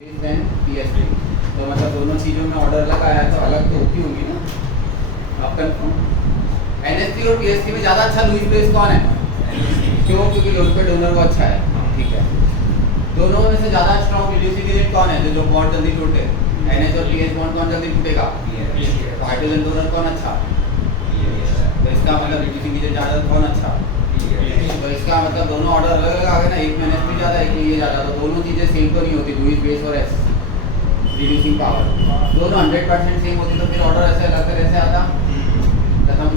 Then PST. तो मतलब दोनों चीज़ों में ऑर्डर अलग आया तो अलग तो होती होंगी ना। आप कंफर्म एनएसटी और पीएसटी में ज़्यादा अच्छा लुईस बेस कौन है? क्यों? क्योंकि लोड पे डोनर वो अच्छा है। ठीक है, दोनों में से ज़्यादा स्ट्रॉन्ग रिड्यूसिंग एजेंट कौन है जो बॉन्ड जल्दी टूटे? एनएच और पीएच बॉन्ड कौन जल्दी टूटेगा? हाइड्रोजन डोनर कौन अच्छा? तो इसका मतलब रिड्यूसिंग एजेंट ज़्यादा कौन अच्छा? तो इसका मतलब दोनों ऑर्डर अलग अलग आ गए ना, एक में एनएसपी ज़्यादा एक में ये ज़्यादा, तो दोनों चीज़ें सेम तो नहीं होती। लुईस बेस और एस रिड्यूसिंग पावर दोनों 100% सेम होती तो फिर ऑर्डर ऐसे अलग तरह से आता खत्म।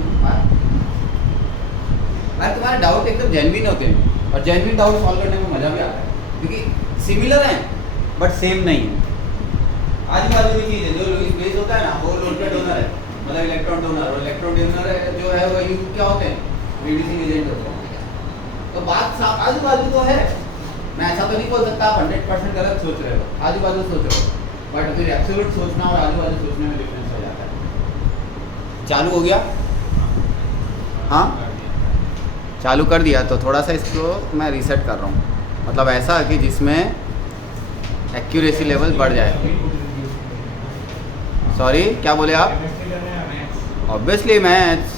अरे तुम्हारे डाउट एकदम जेन्युइन होते हैं और जेन्युइन डाउट सॉल्व करने में मज़ा भी आता है क्योंकि सिमिलर हैं बट सेम नहीं है। आजू बाजू की चीज़ है। जो लुईस बेस होता है ना वो लोड पे डोनर है, मतलब इलेक्ट्रॉन डोनर, और इलेक्ट्रॉन डोनर जो है वो यू क्या होते हैं? रिड्यूसिंग एजेंट होते हैं। तो बात साफ आजू बाजू तो है। मैं ऐसा तो नहीं बोल सकता आप 100% गलत सोच रहे हो, आजू बाजू सोच रहे हो, बट फिर एब्सोल्यूट सोचना और आजू बाजू सोचने में डिफरेंस हो जाता है। चालू हो गया? हाँ चालू कर दिया। तो थोड़ा सा इसको मैं रीसेट कर रहा हूँ, मतलब ऐसा कि जिसमें एक्यूरेसी लेवल बढ़ जाए। सॉरी क्या बोले आप? Obviously maths.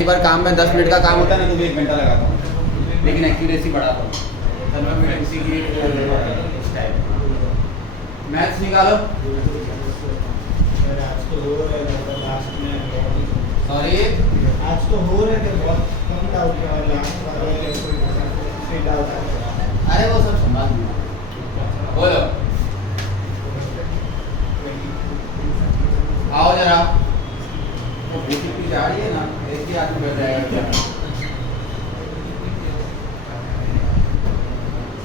एक बार काम में 10 मिनट का काम होता है ना तो मैं 1 घंटा लगाता हूँ, लेकिन एक्यूरेसी बढ़ाता हूँ। थर्मोमीटर की मैथ्स निकालो। सॉरी आज तो हो रहे थे बहुत कम डाउट है और लास्ट वाले डाउट है। अरे वो सब संभाल लूँगा। बोलो आओ जरा। वो बीटीपी जा रही है ना, एक ही आदमी बैठ जाएगा।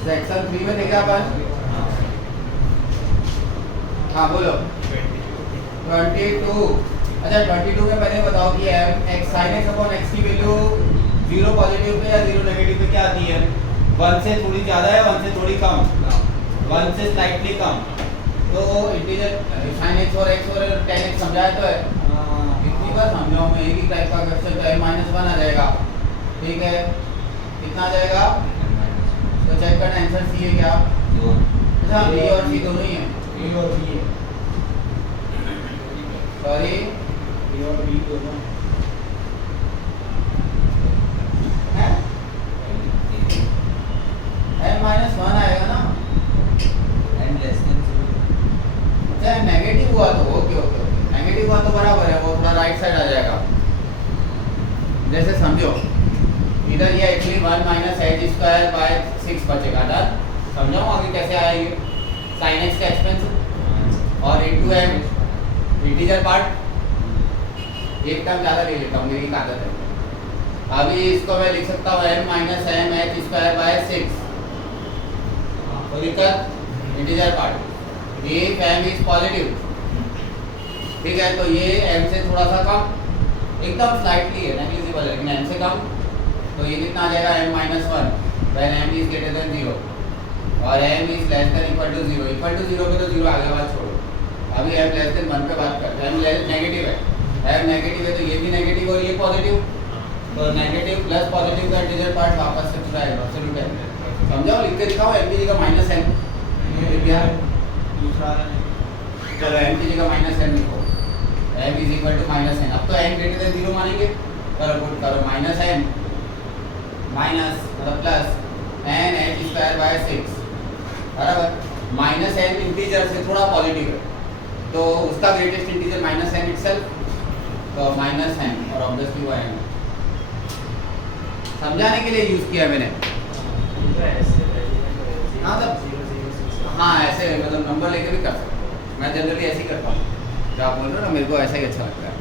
सेक्शन 3 में देखा अपन? हाँ बोलो। 22। अच्छा 22 में पहले बताओ कि x sine x upon x की वैल्यू 0 पॉजिटिव पे या 0 नेगेटिव पे क्या आती है? 1 से थोड़ी ज़्यादा है, 1 से थोड़ी कम, 1 से स्लाइटली कम। तो इंटीजर साइन एक्स और tan x समझाया तो है। इतनी बार समझाऊँ मैं, एक ही टाइप का क्वेश्चन तो -1 आ जाएगा। ठीक है, कितना आ जाएगा? तो चेक करना आंसर सी है क्या? अच्छा बी और सी दोनों ही हैं। ए और बी है। सॉरी ए और बी दोनों है n-1 आएगा ना। अच्छा नेगेटिव हुआ तो ओके ओके ओके, नेगेटिव हुआ तो बराबर है, वो थोड़ा राइट साइड आ जाएगा। जैसे समझो इधर ये एक्चुअली 1 - h² / 6 बचेगा। डन? समझाऊँ आगे कैसे आया ये? साइन एक्स का एक्सपेंस और इंटू एम इंटीजर पार्ट एक टर्म ज़्यादा ले लेता हूँ, मेरी एक आदत है। अभी इसको मैं लिख सकता हूँ m - m h² / 6। कोई दिक्कत? Integer part if m is positive, ठीक है, तो ये m से थोड़ा सा कम, एकदम स्लाइटली है, नेग्लिजिबल है, लेकिन m से कम, तो ये कितना आ जाएगा? m-1 when m is greater than 0 और m is less than equal to 0। Equal to 0 पे तो 0 आगे बात छोड़ो, अभी m लेस देन 1 पे बात करते हैं। m नेगेटिव है, m नेगेटिव है तो ये भी नेगेटिव और ये पॉजिटिव, तो नेगेटिव प्लस पॉजिटिव का इंटीजर पार्ट वापस से पूरा है, एब्सोल्यूट है। समझाओ? लिख के दिखाओ। m की जगह -n लिख दिया। दूसरा चलो m की जगह -n लिखो, m is equal to -n। अब तो n ग्रेटर देन 0 मानेंगे। करो पुट करो, -n माइनस मतलब प्लस n h² / 6 बराबर -n इंटीजर से थोड़ा पॉजिटिव है तो उसका ग्रेटेस्ट इंटीजर -n इटसेल्फ, तो -n और ऑब्वियसली वो n समझाने के लिए यूज़ किया मैंने। हाँ तब हाँ ऐसे मतलब नंबर लेके भी कर सकते हो, मैं जनरली ऐसे ही करता हूँ। जो आप बोल रहे हो ना मेरे को ऐसा ही अच्छा लगता है,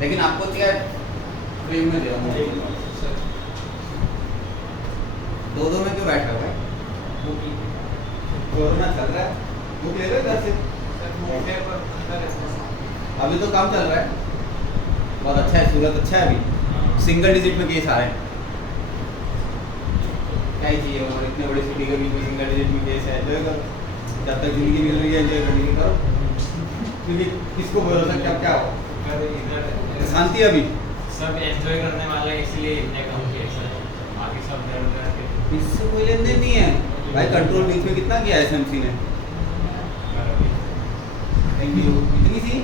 लेकिन आपको क्या फ्रेम में दे रहा हूँ। दो में क्यों बैठ रहे हो भाई? कोरोना चल रहा है, बुक ले रहे हो घर से? अभी तो काम चल रहा है। सूरत अच्छा है अभी, सिंगल डिजिट में केस आ रहे हैं। क्या ही चाहिए और इतने बड़े सिटी के बीच में सिंगल डिजिट में केस है, एंजॉय करो जब तक जिंदगी मिल रही है, एंजॉय करने की करो, क्योंकि किसको भरोसा क्या हो, शांति अभी सब एंजॉय करने वाले हैं, इसलिए इतने कम केस है, बाकी सब डर डर के। इससे कोई लेन देन नहीं है भाई। कंट्रोल बीच में कितना किया है एसएमसी ने। Thank you. इतनी सी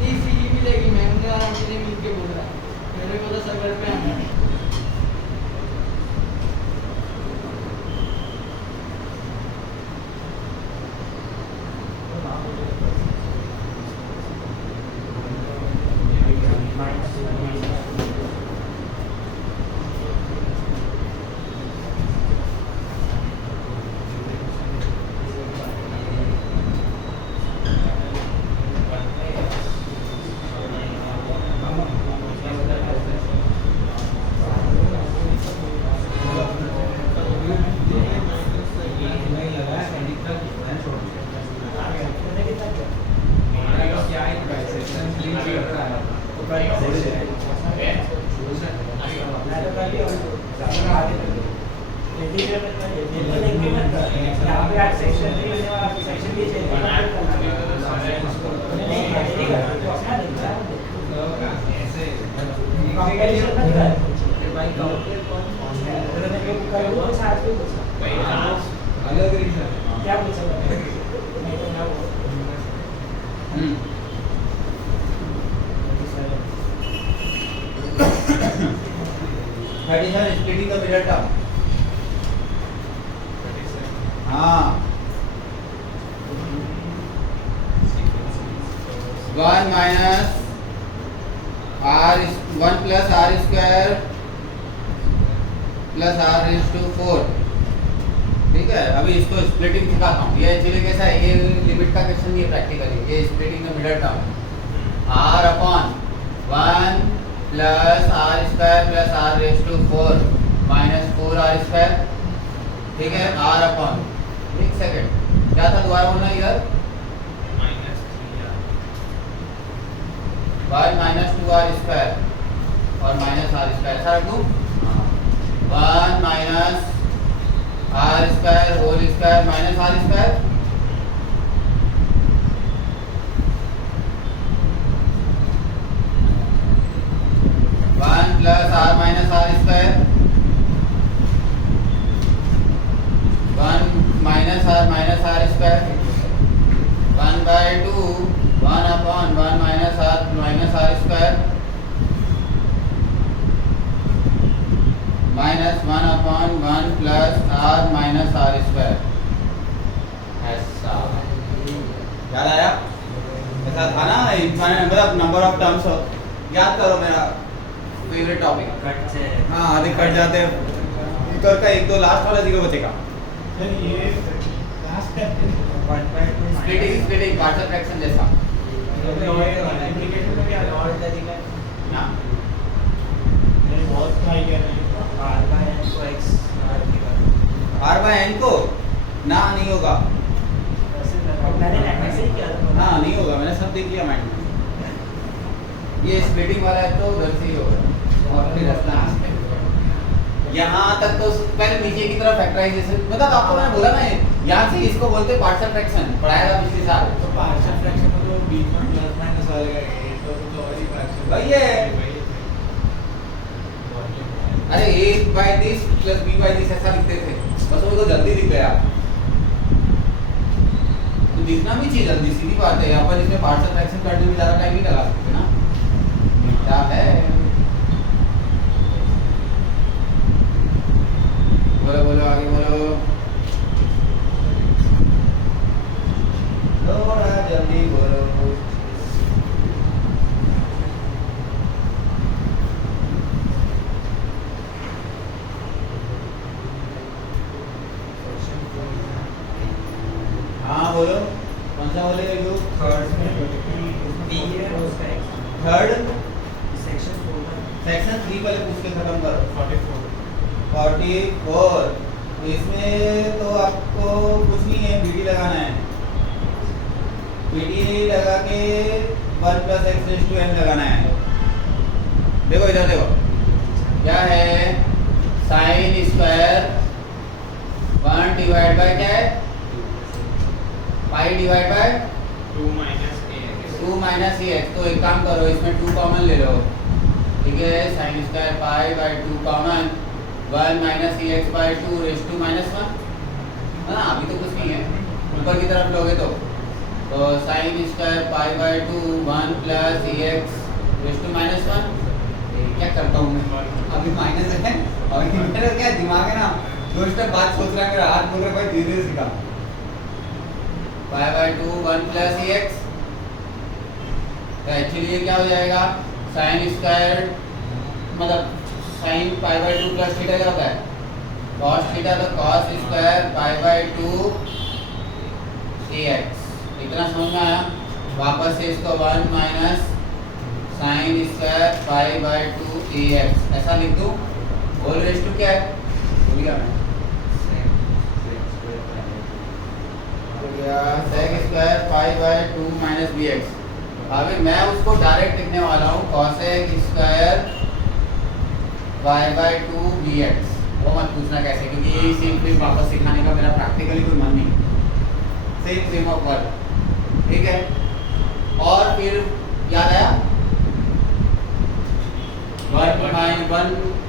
ये सीजी मिलेगी, मैंने आराम से मिल के बोल रहा है, मेरे को तो सर्वर पे आना है। splitting the middle term. हाँ 1 minus r 1 plus r square plus r raised to 4. ठीक है, अभी इसको स्प्लिटिंग सिखाता हूँ। ये एक्चुअली कैसा है, ये लिमिट का क्वेश्चन नहीं है प्रैक्टिकली, ये splitting the middle term r upon 1 plus r square plus r raise to 4 minus 4r square. ठीक है, r अपॉन, एक सेकंड क्या था दोबारा बोलना इधर, y माइनस 2r स्क्वायर और माइनस r स्क्वायर, ऐसा रख दूँ 1 minus r square whole square minus r square. One plus r minus r square, 1 minus r square, 1/2 1 upon 1 minus r square minus 1 upon 1 plus r minus r square. ऐसा याद आया, ऐसा था ना, infinite मतलब नंबर ऑफ टर्म्स। याद करो मेरा फेवरेट टॉपिक। हाँ आधे कट जाते हैं, कर का एक दो लास्ट वाला जीरो बचेगा। सर ये लास्ट स्प्लिटिंग पार्शियल फ्रैक्शन जैसा एप्लीकेशन में क्या और तरीका है ना, मैं बहुत ट्राई कर रहे हैं। r बाय n को ना नहीं होगा, हाँ नहीं होगा, मैंने सब देख लिया माइंड में। ये स्प्लिटिंग वाला है तो उधर से ही होगा और फिर यहाँ तक तो पहले नीचे की तरफ फैक्टराइजेशन, मतलब आपको मैंने बोला ना, यहाँ से इसको बोलते हैं पार्शियल फ्रैक्शन, पढ़ाया था पिछले साल। तो पार्शियल फ्रैक्शन में तो बीच में प्लस माइनस आएगा, ये तो कुछ और ही फ्रैक्शन वही है। अरे a by this plus b by this ऐसा लिखते थे, बस वो तो जल्दी दिख गया, तो दिखना भी चाहिए जल्दी, सीधी बात है। यहाँ पर इसमें पार्शियल फ्रैक्शन करने में ज़्यादा टाइम नहीं लगा सकते ना, क्या है। बोलो बोलो आगे बोलो, थोड़ा जल्दी बोलो। हाँ बोलो, कौन सा बोलेगा जो थर्ड सेक्शन 3 पहले पूछ के खत्म करो। 44 इसमें तो आपको कुछ नहीं है, बीडी लगाना है, बीडी लगा के 1 plus x raise to n लगाना है। देखो देखो क्या है साइन स्क्वायर 1 डिवाइड बाय क्या है pi divide by 2 minus a 2 minus x. तो एक काम करो इसमें 2 कॉमन ले लो, ठीक है। Sine square pi by 2 common 1 minus x by 2 raise to minus 1 है ना, अभी तो कुछ नहीं है, ऊपर की तरफ लोगे तो sine square pi by 2 1 plus x raise to minus 1। क्या करता हूँ मैं अभी माइनस है और मेरा क्या दिमाग है ना 2 स्टेप बाद सोच रहा है, मेरा हाथ बोल रहा है भाई धीरे धीरे सीखा। पाई बाय 2 1 प्लस एक्स, तो एक्चुअली ये क्या हो जाएगा साइन स्क्वायर मतलब sine pi by 2 plus theta क्या होता है कॉस थीटा, तो cos square pi by 2 x. इतना समझ में आया। वापस से इसको 1 minus sign square pi by 2 x ऐसा लिख दूँ। होल रेस टू क्या है भूल गया मैं, sec square pi by 2 minus b x. अभी मैं उसको डायरेक्ट लिखने वाला हूँ cosec square pi by 2 b x. वो मत पूछना कैसे, क्योंकि यही सेम फ्रेम वापस सिखाने का मेरा प्रैक्टिकली कोई मन नहीं, सेम फ्रेम ऑफ वर्क, ठीक है। और फिर याद आया 1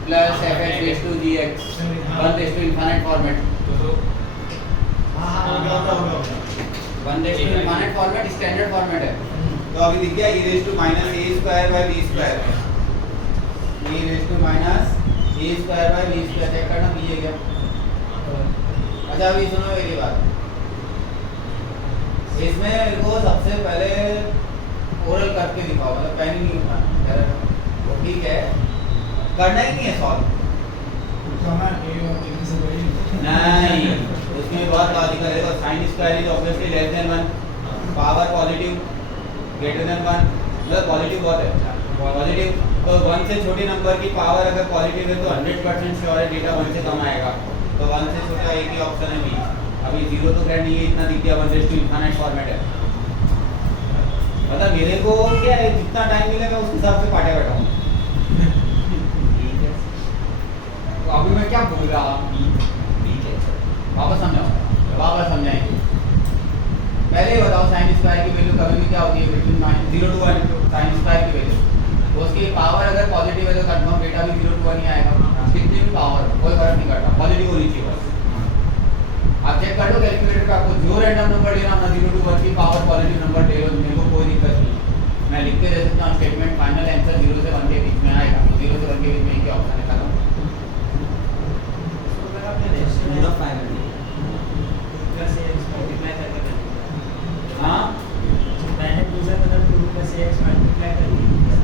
plus f x raise to g x 1 raise to infinite format. हाँ हो गया 1 raise to infinite format standard format है। तो अभी दिख गया e raise to minus a square by b square, e raise to minus a square by b square check करना b है क्या। अच्छा अभी सुनो मेरी बात, इसमें इनको सबसे पहले ओरल करके दिखाओ, मतलब पेन ही नहीं उठाना, वो ठीक है करना ही नहीं है सॉल्व नहीं, उसमें बहुत लॉजिकल है। देखो sine square is obviously less than 1, power positive greater than 1, मतलब पॉजिटिव बहुत है पॉजिटिव, तो 1 से छोटी नंबर की पावर अगर पॉजिटिव है तो 100% श्योर है डेटा 1 से कम आएगा, तो 1 से छोटा एक ही ऑप्शन है बी। अभी 0 तो ग्रेड नहीं है, इतना दिख गया 1 रेज़ टू इनफाइनाइट फॉर्मेट है। मतलब मेरे को क्या है जितना टाइम मिले मैं उस हिसाब से पाटे बैठा हूँ। तो अभी मैं क्या बोल रहा हूँ वापस समझाएंगे। पहले ही बताओ साइन स्क्वायर की वैल्यू कभी भी क्या होती है बिटवीन 0 to 1 साइन स्क्वायर की वैल्यू, तो उसकी पावर अगर पॉजिटिव है तो कंफर्म डेटा भी 0 to 1 ही आएगा, कितनी भी पावर कोई फर्क नहीं करता, पॉजिटिव होनी चाहिए बस। आप चेक कर लो कैलकुलेटर पे, आपको जो रैंडम नंबर लेना अपना 0 to 1 की पावर पॉजिटिव नंबर ले लो, मेरे को कोई दिक्कत नहीं। मैं लिख के दे सकता हूँ स्टेटमेंट फाइनल आंसर 0 से 1 के बीच में आएगा, 0 से 1 के बीच में ही क्या ऑप्शन है खत्म। पूरा फाइनल हाँ मैंने दूसरा मतलब 2 + x मल्टीप्लाई कर दिया,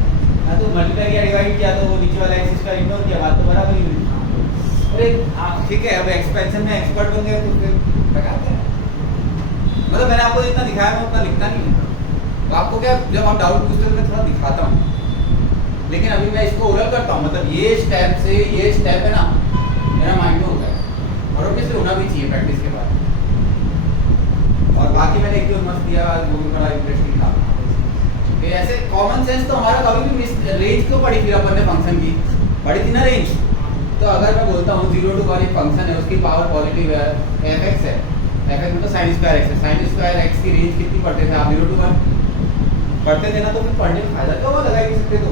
हाँ तो मल्टीप्लाई किया डिवाइड किया तो वो नीचे वाला एक्सिस का इग्नोर किया, बात तो बराबर ही हुई। अरे हाँ ठीक है, अब एक्सपेंशन में एक्सपर्ट होंगे तो फिर लगाते हैं, मतलब मैंने आपको जितना दिखाया मैं उतना लिखता नहीं है, तो आपको क्या जब आप डाउट पूछते हो तो मैं थोड़ा दिखाता हूँ, लेकिन अभी मैं इसको ओरल करता हूँ, मतलब ये स्टेप से ये स्टेप है ना मेरा माइंड में होता है, और ऑब्वियसली होना भी चाहिए प्रैक्टिस के बाद। और बाकी मैंने एक मस्त दिया वो भी बड़ा इंटरेस्टिंग था। फिर ऐसे कॉमन सेंस तो हमारा कभी भी मिस रेंज क्यों पड़ी फिर अपन ने फंक्शन की पड़ी थी ना रेंज, तो अगर मैं बोलता हूँ 0 to 1 एक फंक्शन है उसकी पावर पॉजिटिव है एफ एक्स है, एफ एक्स मतलब साइन स्क्वायर एक्स है, साइन स्क्वायर एक्स की रेंज कितनी पढ़ते थे आप 0 to 1 पढ़ते थे ना, तो फिर पढ़ने में फायदा क्यों लगा ही नहीं सकते, तो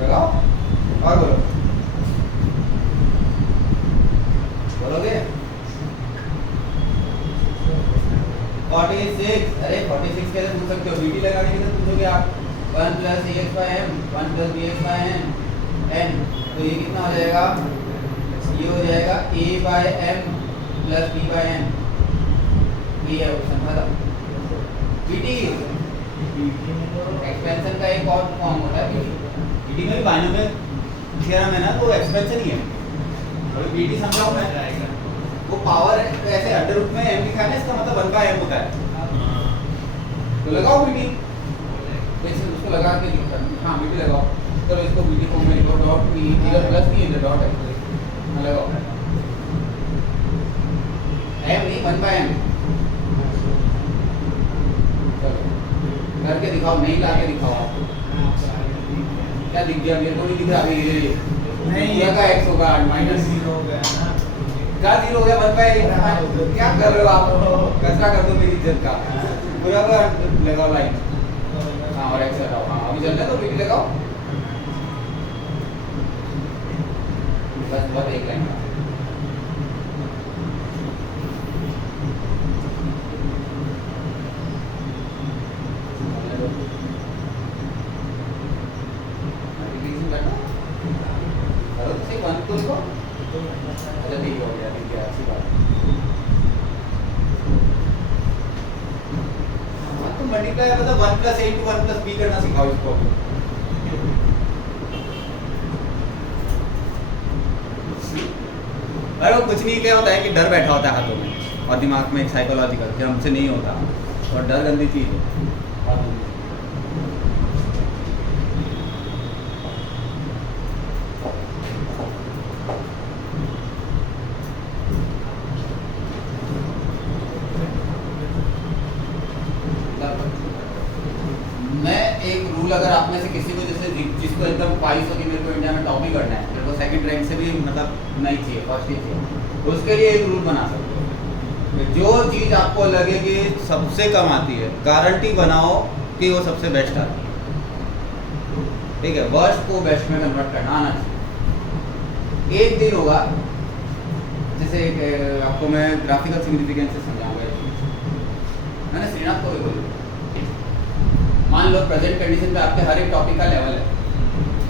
लगाओ और बोलोगे 46, अरे 46 कैसे पूछ सकते हो, बीटी लगाने के लिए पूछोगे आप 1 + ax/m 1 + bx/n, तो ये कितना हो जाएगा, ये हो जाएगा a/m + b/n, ये है ऑप्शन खत्म। बीटी एक्सपेंशन का एक और फॉर्म होता है बीटी में भी बाइनोमियल थ्योरम है ना, तो एक्सपेंशन ही है। अभी बीटी समझाऊं मैं, वो पावर ऐसे अंडर रूट में m लिखा है ना, इसका मतलब 1/m होता है, तो लगाओ बीटी, वैसे उसको लगा के दिखता है, हाँ बीटी लगाओ, तो इसको बीटी फॉर्म में लिखो, डॉट p इधर प्लस नहीं इधर डॉट है, लगाओ m नहीं 1/m, चलो करके दिखाओ, नहीं ला के दिखाओ आप, क्या दिख गया मेरे को? नहीं दिख रहा अभी ये नहीं। ये का x होगा माइनस जीरो हो गया ना। क्या 0 हो गया 1 बाय क्या कर रहे हो आप? कचरा कर दो मेरी इज्जत का पूरा का लगाओ लाइन। हाँ और x लगाओ। हाँ अभी चलने दो पीटी लगाओ बस बहुत एक लाइन का। अच्छा ठीक हो गया ठीक है अच्छी बात तो मल्टीप्लाई मतलब 1 + a * 1 + b करना सिखाओ इसको। अरे वो कुछ नहीं क्या होता है कि डर बैठा होता है हाथों में और दिमाग में एक साइकोलॉजिकल जो हमसे नहीं होता और डर गंदी चीज है। मैं एक रूल अगर आप में से किसी को जैसे जिसको एकदम ख्वाहिश हो कि मेरे को इंडिया में टॉप ही करना है, मेरे को सेकंड रैंक से भी मतलब नहीं चाहिए, फर्स्ट ही चाहिए, तो उसके लिए एक रूल बना सकते हो। जो चीज़ आपको लगे कि सबसे कम आती है गारंटी बनाओ कि वो सबसे बेस्ट आती है। ठीक है, वर्स्ट को बेस्ट में कन्वर्ट करना आना चाहिए। एक दिन होगा जैसे आपको मैं ग्राफिकल सिग्निफिकेंस से समझाऊंगा। मैंने श्रीनाथ को भी बोला मान लो प्रेजेंट कंडीशन पे आपके हर एक टॉपिक का लेवल है।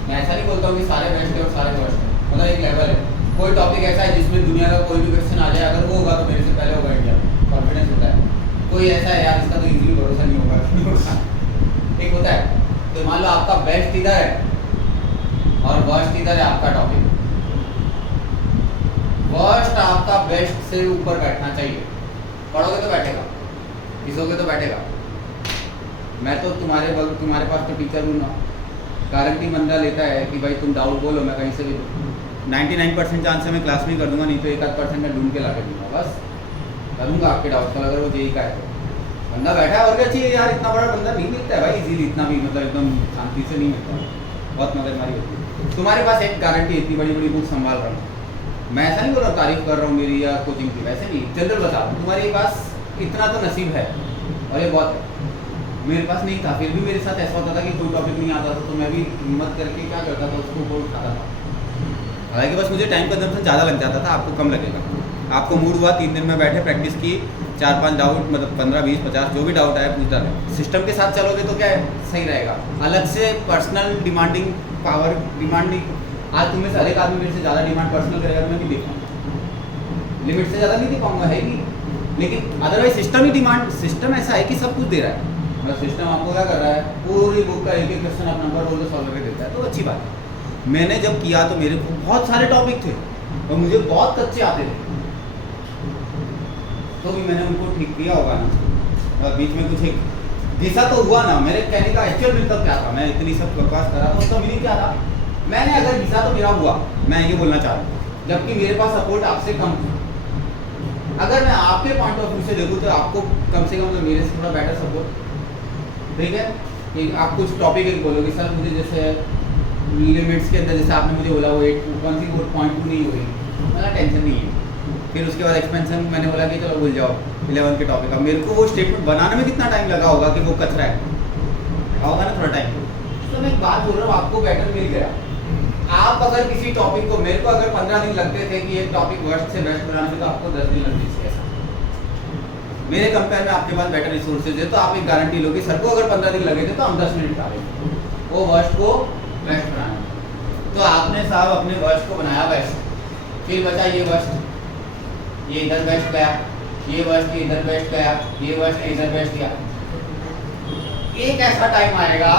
मैं ऐसा नहीं बोलता हूँ कि सारे बेस्ट है और सारे वर्स्ट है, मतलब एक लेवल है। कोई टॉपिक ऐसा है जिसमें दुनिया का कोई भी क्वेश्चन आ जाए, अगर वो होगा तो मेरे से पहले होगा इंडिया में, कॉन्फिडेंस होता है। कोई ऐसा है यार इसका तो इजीली भरोसा नहीं होगा एक होता है। तो मान लो आपका बेस्ट इधर है और वर्स्ट इधर है आपका टॉपिक। वर्स्ट आपका बेस्ट से ऊपर बैठना चाहिए। पढ़ोगे तो बैठेगा, घिसोगे तो बैठेगा। मैं तो तुम्हारे पास तो टीचर हूँ ना, गारंटी बंदा लेता है कि भाई तुम डाउट बोलो, मैं कहीं से भी 99% चांस से मैं क्लास में कर दूंगा, नहीं तो 1-8% मैं ढूंढ के ला के दूंगा, बस करूँगा आपके डाउट का। अगर वो जेई का है तो बंदा बैठा है और क्या चाहिए यार, इतना बड़ा बंदा नहीं मिलता है भाई इजीली, इतना भी मतलब एकदम शांति से नहीं मिलता, बहुत मगजमारी होती है। तुम्हारे पास एक गारंटी, इतनी बड़ी बड़ी बुक संभाल रहा हूँ मैं, ऐसा नहीं बोल रहा तारीफ कर रहा हूँ मेरी या कोचिंग की, वैसे नहीं, जनरल बता रहा हूँ। तुम्हारे पास इतना तो नसीब है और ये बहुत है। मेरे पास नहीं था, फिर भी मेरे साथ ऐसा होता था कि कोई टॉपिक नहीं आता था तो मैं भी हिम्मत करके क्या करता था, उसको ऊपर उठाता था। हालांकि बस मुझे टाइम कंजम्पशन ज़्यादा लग जाता था, आपको कम लगेगा। आपको मूड हुआ 3 दिन में बैठे प्रैक्टिस की, 4-5 डाउट मतलब 15, 20, 50 जो भी डाउट आए पूछता रहे। सिस्टम के साथ चलोगे तो क्या है, सही रहेगा। अलग से पर्सनल डिमांडिंग पावर डिमांडिंग, आज तुम्हें से हर एक आदमी मेरे से ज़्यादा डिमांड पर्सनल करेगा, मैं नहीं दे पाऊँगा, लिमिट से ज़्यादा नहीं दे पाऊँगा, है ही। लेकिन अदरवाइज सिस्टम ही डिमांड, सिस्टम ऐसा है कि सब कुछ दे रहा है। मतलब सिस्टम आपको क्या कर रहा है, पूरी बुक का एक एक क्वेश्चन आप नंबर बोल सॉल्व करके देता है, तो अच्छी बात है। मैंने जब किया तो मेरे को बहुत सारे टॉपिक थे और मुझे बहुत कच्चे आते थे, तो भी मैंने उनको ठीक किया होगा ना, और बीच में कुछ एक घिसा तो हुआ ना। मेरे कहने का एक्चुअल मतलब क्या था, मैं इतनी सब बकवास करा था, उसका मीनिंग क्या था, मैंने अगर घिसा तो मेरा हुआ, मैं ये बोलना चाह रहा हूँ। जबकि मेरे पास सपोर्ट आपसे कम था। अगर मैं आपके पॉइंट ऑफ व्यू से देखूँ तो आपको कम से कम तो मेरे से थोड़ा बेटर सपोर्ट, ठीक है। कि आप कुछ टॉपिक एक बोलोगे सर मुझे जैसे लिमिट्स के अंदर, जैसे आपने मुझे बोला वो 8.2 नहीं हुई, मेरा टेंशन नहीं है। फिर उसके बाद एक्सपेंशन मैंने बोला कि चलो भूल जाओ 11 के टॉपिक। अब मेरे को वो स्टेटमेंट बनाने में कितना टाइम लगा होगा कि वो कचरा है, लगा होगा ना थोड़ा टाइम। तो मैं एक बात बोल रहा हूँ, आपको पैटर्न मिल गया। आप अगर किसी टॉपिक को, मेरे को अगर 15 दिन लगते थे कि एक टॉपिक वर्स्ट से बेस्ट बनाने में, तो आपको 10 दिन लगते थे। ऐसा मेरे कंपेयर में आपके पास बेटर रिसोर्सेज है, तो आप एक गारंटी लो कि सर को अगर 15 दिन लगे थे तो हम 10 मिनट डालेंगे वो वर्स्ट को बेस्ट बनाने। तो आपने साहब अपने वर्स्ट को बनाया बेस्ट, फिर बचा ये वर्स्ट, ये इधर बेस्ट गया, ये वर्स्ट इधर बेस्ट गया, ये वर्स्ट इधर बेस्ट गया। एक ऐसा टाइम आएगा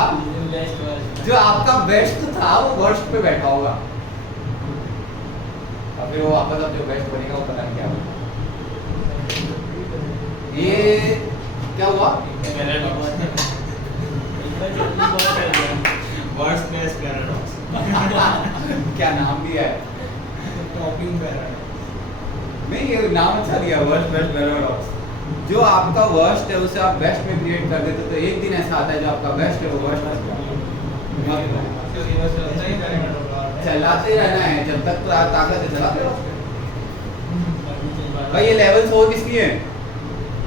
जो आपका बेस्ट था वो वर्स्ट पे बैठा होगा, और फिर वो वापस अब जो बेस्ट बनेगा वो पता नहीं क्या होगा। ये क्या हुआ, वर्स्ट बेस्ट पैराडॉक्स क्या नाम दिया है, टॉपिंग पैराडाइज। नहीं ये नाम अच्छा दिया, वर्स्ट बेस्ट पैराडॉक्स। जो आपका वर्स्ट है उसे आप बेस्ट में क्रिएट कर देते, तो एक दिन ऐसा आता है जो आपका बेस्ट है वो वर्स्ट बन जाता है। चलाते रहना है जब तक तो ताकत है, चलाते रहो भाई। ये लेवल्स और किस लिए हैं?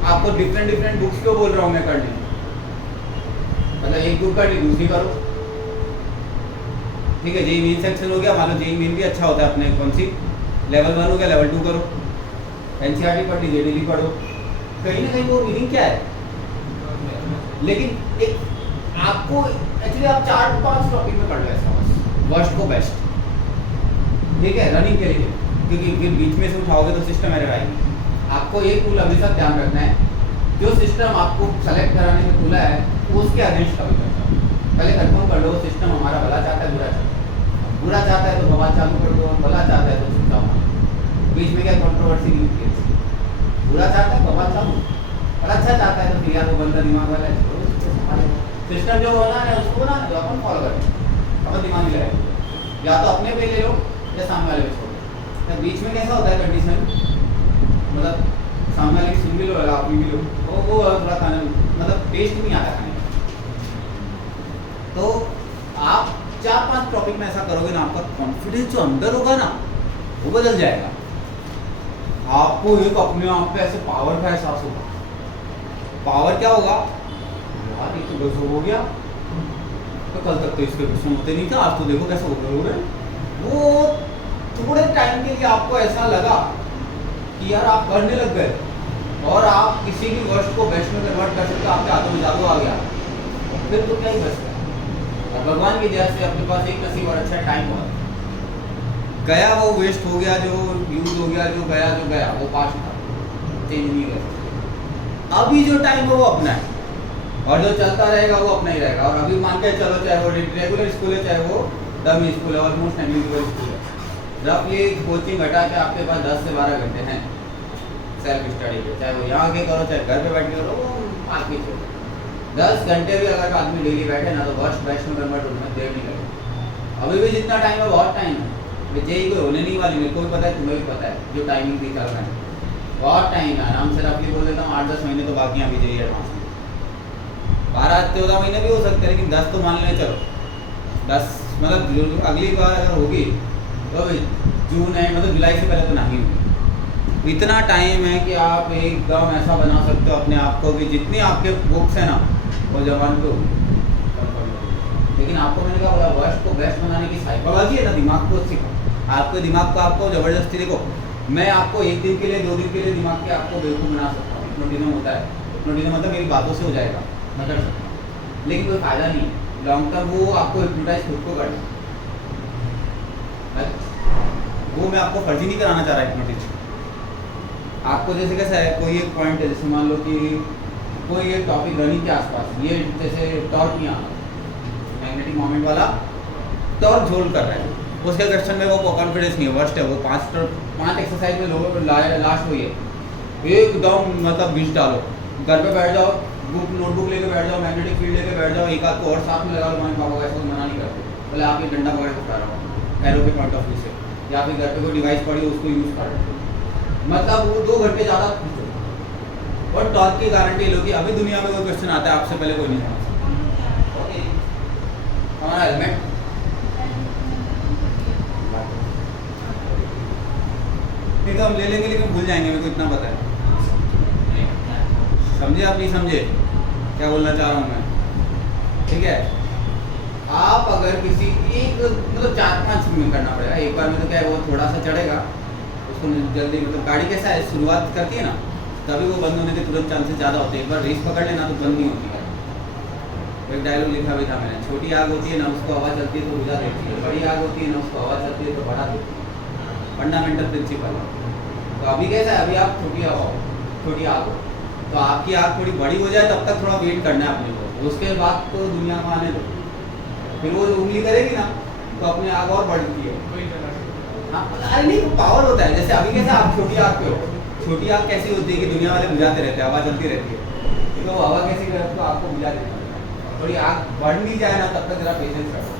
आपको डिफरेंट डिफरेंट बुक्स क्यों बोल रहा हूँ मैं करने? मतलब एक बुक कर ली, दूसरी करो, ठीक है। जेई मेन सेक्शन हो गया, मान लो जेई मेन भी अच्छा होता है अपने, कौन सी लेवल 1 हो गया, लेवल 2 करो, एनसीईआरटी पढ़ लीजिए, डेली पढ़ो। कहीं ना कहीं वो मीनिंग क्या है, लेकिन एक आपको एक्चुअली आप 4-5 टॉपिक में पढ़ लो ऐसा बस, वर्स्ट को बेस्ट, ठीक है, रनिंग के लिए, क्योंकि फिर बीच में से उठाओगे तो सिस्टम एरर आएगी। आपको एक टूल हमेशा ध्यान रखना है, जो सिस्टम आपको सेलेक्ट कराने में खुला है उसके अगेंस्ट कभी मत जाओ। पहले कंफर्म कर लो सिस्टम हमारा भला चाहता है, बुरा चाहता है। बुरा चाहता है तो बवाल चालू कर दो, भला चाहता है तो चुपचाप। बीच में क्या कंट्रोवर्सी नहीं होती है। बुरा चाहता है बवाल चालू, और अच्छा चाहता है तो फिर यार वो बंदा दिमाग वाला है, सिस्टम जो होना है उसको ना जो अपन फॉलो करें, अपन दिमाग नहीं लगाए, या तो अपने पे ले लो या सामने वाले पे छोड़ो। तो बीच में कैसा होता है कंडीशन, मतलब सामने वाले की सुन भी लो, आप भी लो, तो वो थोड़ा खाने मतलब टेस्ट नहीं आता खाने में। तो आप 4-5 टॉपिक में ऐसा करोगे ना, आपका कॉन्फिडेंस जो अंदर होगा ना वो बदल जाएगा। आपको एक अपने आप पे ऐसे पावर का एहसास होगा। पावर क्या होगा यार, ये तो गजब हो गया, तो कल तक तो इसके क्वेश्चन होते नहीं था, आज तो देखो कैसे हो रहे। वो थोड़े टाइम के लिए आपको ऐसा लगा कि यार आप करने लग गए, और आप किसी भी वर्ड को बेस्ट में कन्वर्ट कर सकते हो, आपके हाथों में जादू आ गया, फिर तो क्या ही बचता है। और भगवान की दया से अपने पास एक नसीब और अच्छा टाइम हुआ, गया वो वेस्ट हो गया, जो यूज हो गया, जो गया वो पास था, चेंज नहीं हुआ। अभी जो टाइम है वो अपना है, और जो चलता रहेगा वो अपना ही रहेगा। और अभी मान के चलो, चाहे वो रेगुलर स्कूल है, चाहे वो डमी स्कूल है, ऑलमोस्ट नेग्लिजिबल स्कूल है, जब ये कोचिंग हटा के आपके पास 10 से 12 घंटे हैं सेल्फ स्टडी के, चाहे वो यहाँ के करो चाहे घर पे बैठ के करो, वो आपकी छोड़ो। 10 घंटे भी अगर आदमी डेली बैठे ना तो वर्स्ट बेस्ट में कन्वर्ट होने में देर नहीं लगेगी। अभी भी जितना टाइम है बहुत टाइम है, जेई कोई होने नहीं वाली, मेरे को भी पता है, तुम्हें भी पता है, जो टाइमिंग भी चल रहा है बहुत टाइम है। आराम से रफली बोल देता हूँ 8-10 महीने तो बाकी अभी जेई एडवांस में, 12-14 महीने भी हो सकते हैं, लेकिन 10 तो मान लें, चलो 10 मतलब अगली बार अगर होगी तो जून है, मतलब जुलाई से पहले तो नहीं होगी। इतना टाइम है कि आप एकदम ऐसा बना सकते हो अपने आप को कि जितनी आपके बुक्स हैं ना वो जवान पे होगी। लेकिन आपको मैंने कहा बोला वर्स्ट को बेस्ट बनाने की साइकोलॉजी है ना, दिमाग को सीखो। आपके दिमाग को आपको ज़बरदस्ती देखो, मैं आपको 1 दिन के लिए 2 दिन के लिए दिमाग के आपको बेवकूफ़ बना सकता हूँ, हिप्नोटिज्म होता है। हिप्नोटिज्म मतलब मेरी बातों से हो जाएगा, मैं कर सकता हूँ, लेकिन कोई फ़ायदा नहीं है लॉन्ग टर्म। वो आपको हिप्नोटाइज खुद को करना, वो मैं आपको फर्जी नहीं कराना चाह रहा हिप्नोटिज्म। आपको जैसे कैसा है, कोई एक पॉइंट है, जैसे मान लो कि कोई एक टॉपिक रनिंग के आसपास, ये जैसे टॉर्क यहाँ मैग्नेटिक मोमेंट वाला टॉर्क झोल कर रहा है, उसके क्वेश्चन में वो कॉन्फिडेंस नहीं है, वर्स्ट है वो। 5 एक्सरसाइज में लोगों को लास्ट हुई है एकदम, मतलब 20 डालो, घर पे बैठ जाओ, नोटबुक लेके बैठ जाओ, मैग्नेटिक फील्ड लेके बैठ जाओ, एक आध को और साथ में लगा लो, मम्मी पापा ऐसा मना नहीं करते, बोले आप ये डंडा पकड़ के उठा रहा हो एरो के पॉइंट ऑफ व्यू से, या फिर घर पे कोई डिवाइस पड़ी हो उसको यूज़ कर रहे, मतलब वो 2 घंटे ज़्यादा। और टॉर्क की गारंटी लो कि अभी दुनिया में कोई क्वेश्चन आता है आपसे पहले कोई नहीं समझ सकता। हमारा हेलमेट तो हम ले लेंगे, लेकिन भूल जाएंगे, मेरे को इतना पता है। समझे आप, नहीं समझे क्या बोलना चाह रहा हूँ मैं? ठीक है, आप अगर किसी एक मतलब 4-5 में करना पड़ेगा, एक बार में तो क्या है वो थोड़ा सा चढ़ेगा, उसको जल्दी, मतलब गाड़ी कैसा है शुरुआत करती है ना तभी वो बंद होने के तुरंत चांसेस ज़्यादा होते हैं। एक बार रेस पकड़ लेना तो बंद नहीं होती है। एक डायलॉग लिखा भी था मैंने, छोटी आग होती है ना उसको हवा चलती है तो बुझा देती है, बड़ी आग होती है ना उसको हवा चलती है तो बढ़ा देती है। फंडामेंटल प्रिंसिपल है। तो अभी कैसा है, अभी आप छोटी हवा हो, छोटी आग हो, तो आपकी आग थोड़ी बड़ी हो जाए तब तक थोड़ा वेट करना है अपने को, उसके बाद तो दुनिया में आने दो, फिर वो उंगली करेगी ना तो अपने आग और बढ़ती है। हाँ, अरे नहीं वो पावर होता है। जैसे अभी कैसे आप छोटी आग पे हो, छोटी आग कैसी होती है कि दुनिया वाले बुझाते रहते हैं, हवा चलती रहती है, तो वो हवा कैसी रहती है तो आपको बुझा देता है। थोड़ी आग बढ़ नहीं जाए ना तब तक जरा पेशेंस रखो,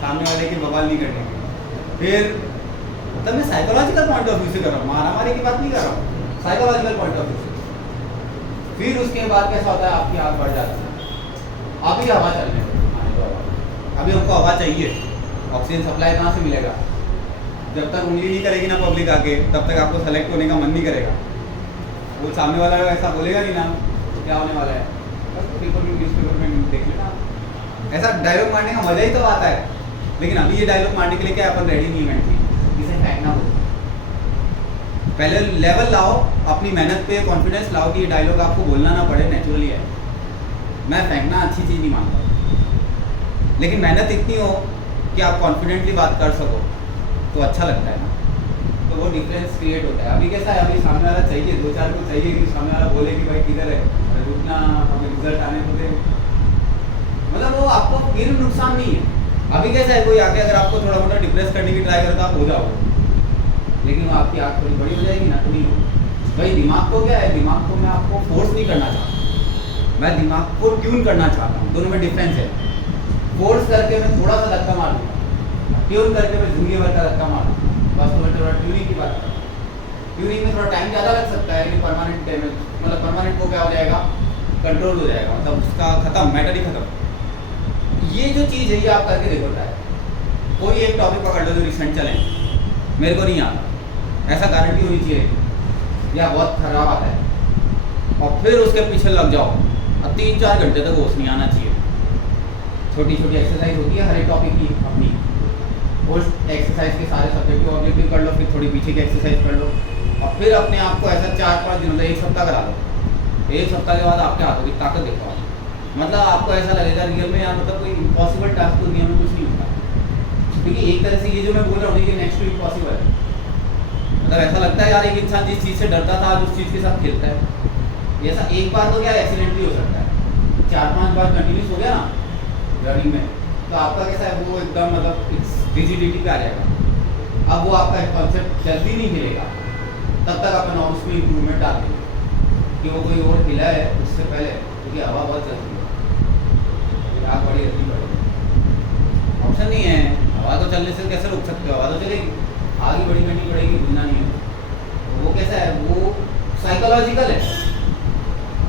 सामने वाले की बवाल नहीं करने की। फिर मतलब मैं साइकोलॉजिकल पॉइंट ऑफ व्यू से कर रहा हूँ, मारामारी की बात नहीं कर रहा हूँ, साइकोलॉजिकल पॉइंट ऑफ व्यू से। फिर उसके बाद कैसा होता है, आपकी आग बढ़ जाती है, अभी हवा चलने अभी हमको हवा चाहिए, ऑक्सीजन सप्लाई कहाँ से मिलेगा? जब तक उंगली नहीं करेगी ना पब्लिक आके, तब तक आपको सेलेक्ट होने का मन नहीं करेगा। वो सामने वाला ऐसा बोलेगा नहीं ना क्या होने वाला है, पेपर में न्यूज़पेपर में देख लेना। ऐसा डायलॉग मारने का मजा ही तो आता है, लेकिन अभी ये डायलॉग मारने के लिए क्या अपन रेडी नहीं है, इसे फेंकना बोलते। पहले लेवल लाओ, अपनी मेहनत पे कॉन्फिडेंस लाओ कि ये डायलॉग आपको बोलना ना पड़े, नेचुरली है। मैं फेंकना अच्छी चीज़ नहीं मानता, लेकिन मेहनत इतनी हो कि आप कॉन्फिडेंटली बात कर सको तो अच्छा लगता है ना, तो वो डिफरेंस क्रिएट होता है। अभी कैसा है, अभी सामने वाला चाहिए, दो चार को चाहिए कि सामने वाला बोले कि भाई किधर है, रुकना, हमें रिजल्ट आने को दे, मतलब वो आपको फिर नुकसान नहीं है। अभी कैसा है, कोई आके अगर आपको थोड़ा मोटा डिप्रेस करने की ट्राई करता आप हो जाओ, लेकिन वो आपकी आँख थोड़ी बड़ी हो जाएगी ना, थोड़ी भाई दिमाग को क्या है, दिमाग को मैं आपको फोर्स नहीं करना चाहता, मैं दिमाग को ट्यून करना चाहता हूँ। दोनों में डिफरेंस है। फोर्स करके मैं थोड़ा सा धक्का मार दूँगा, ट्यून करके मैं जिंदगी भर का धक्का मार दूँगा। बस तो मैं थोड़ा ट्यूनिंग की बात कर रहा हूँ। ट्यूनिंग में थोड़ा टाइम ज़्यादा लग सकता है, लेकिन परमानेंट डैमेज, मतलब परमानेंट को क्या हो जाएगा, कंट्रोल हो जाएगा, मतलब उसका खत्म, मैटर ही खत्म। ये जो चीज़ है ये आप करके देखो है। कोई एक टॉपिक पकड़ लो जो रिसेंट चले, मेरे को नहीं आता, ऐसा गारंटी होनी चाहिए या बहुत खराब आता है, और फिर उसके पीछे लग जाओ और 3-4 घंटे तक होश नहीं आना चाहिए। छोटी छोटी एक्सरसाइज होती है हर एक टॉपिक की अपनी, उस एक्सरसाइज के सारे सब्जेक्ट को ऑब्जेक्टिव कर लो, फिर थोड़ी पीछे की एक्सरसाइज कर लो, और फिर अपने आप को ऐसा 4-5 दिन, मतलब 1 सप्ताह करा लो। 1 सप्ताह के बाद आपके हाथों की ताकत देखो, मतलब आपको ऐसा लगेगा रियल में यार, मतलब कोई इम्पॉसिबल टास्क दुनिया में कुछ नहीं होता, क्योंकि एक तरह से ये जो मैं बोल रहा हूँ ये नेक्स्ट टू इम्पॉसिबल है। मतलब ऐसा लगता है यार एक इंसान जिस चीज़ से डरता था आज उस चीज़ के साथ खेलता है। ऐसा एक बार तो क्या एक्सीडेंटली हो सकता है, 4-5 बार कंटिन्यूस हो गया ना रनिंग में, तो आपका कैसा है वो एकदम मतलब रिजिडिटी पे आ जाएगा। अब वो आपका कॉन्सेप्ट जल्दी नहीं मिलेगा, तब तक अपन और उसमें इम्प्रूवमेंट आते हैं कि वो कोई और खिला है उससे पहले, क्योंकि हवा बहुत जल्दी है, आग बड़ी जल्दी बढ़ेगी, ऑप्शन नहीं है। हवा तो चलने से कैसे रोक सकते हो, हवा तो चलेगी, आगे बड़ी करनी पड़ेगी, भूलना नहीं है। वो कैसा है, वो साइकोलॉजिकल है,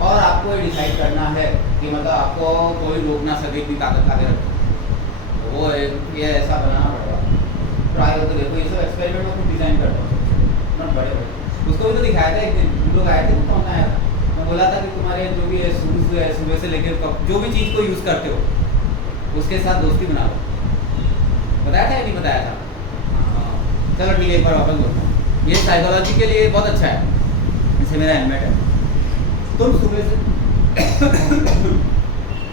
और आपको ये डिसाइड करना है कि मतलब आपको कोई रोक ना सके, इतनी ताकत आगे रखो, तो वो ये ऐसा बनाना पड़ेगा। ट्राई होते देखो, ये सब एक्सपेरिमेंट में खुद डिज़ाइन करता हूँ, नॉट बड़े बड़े। उसको भी तो दिखाया था एक दिन, हम लोग आए थे, वो कौन आया था, मैं बोला था कि तुम्हारे जो भी शूज़ है सुबह से लेकर जो भी चीज़ को यूज़ करते हो उसके साथ दोस्ती बना लो। बताया था या नहीं बताया था? चलो ठीक है, एक बार वापस बोलता हूँ। ये साइकोलॉजी के लिए बहुत अच्छा है। जैसे मेरा हेलमेट है, तुम सुबह से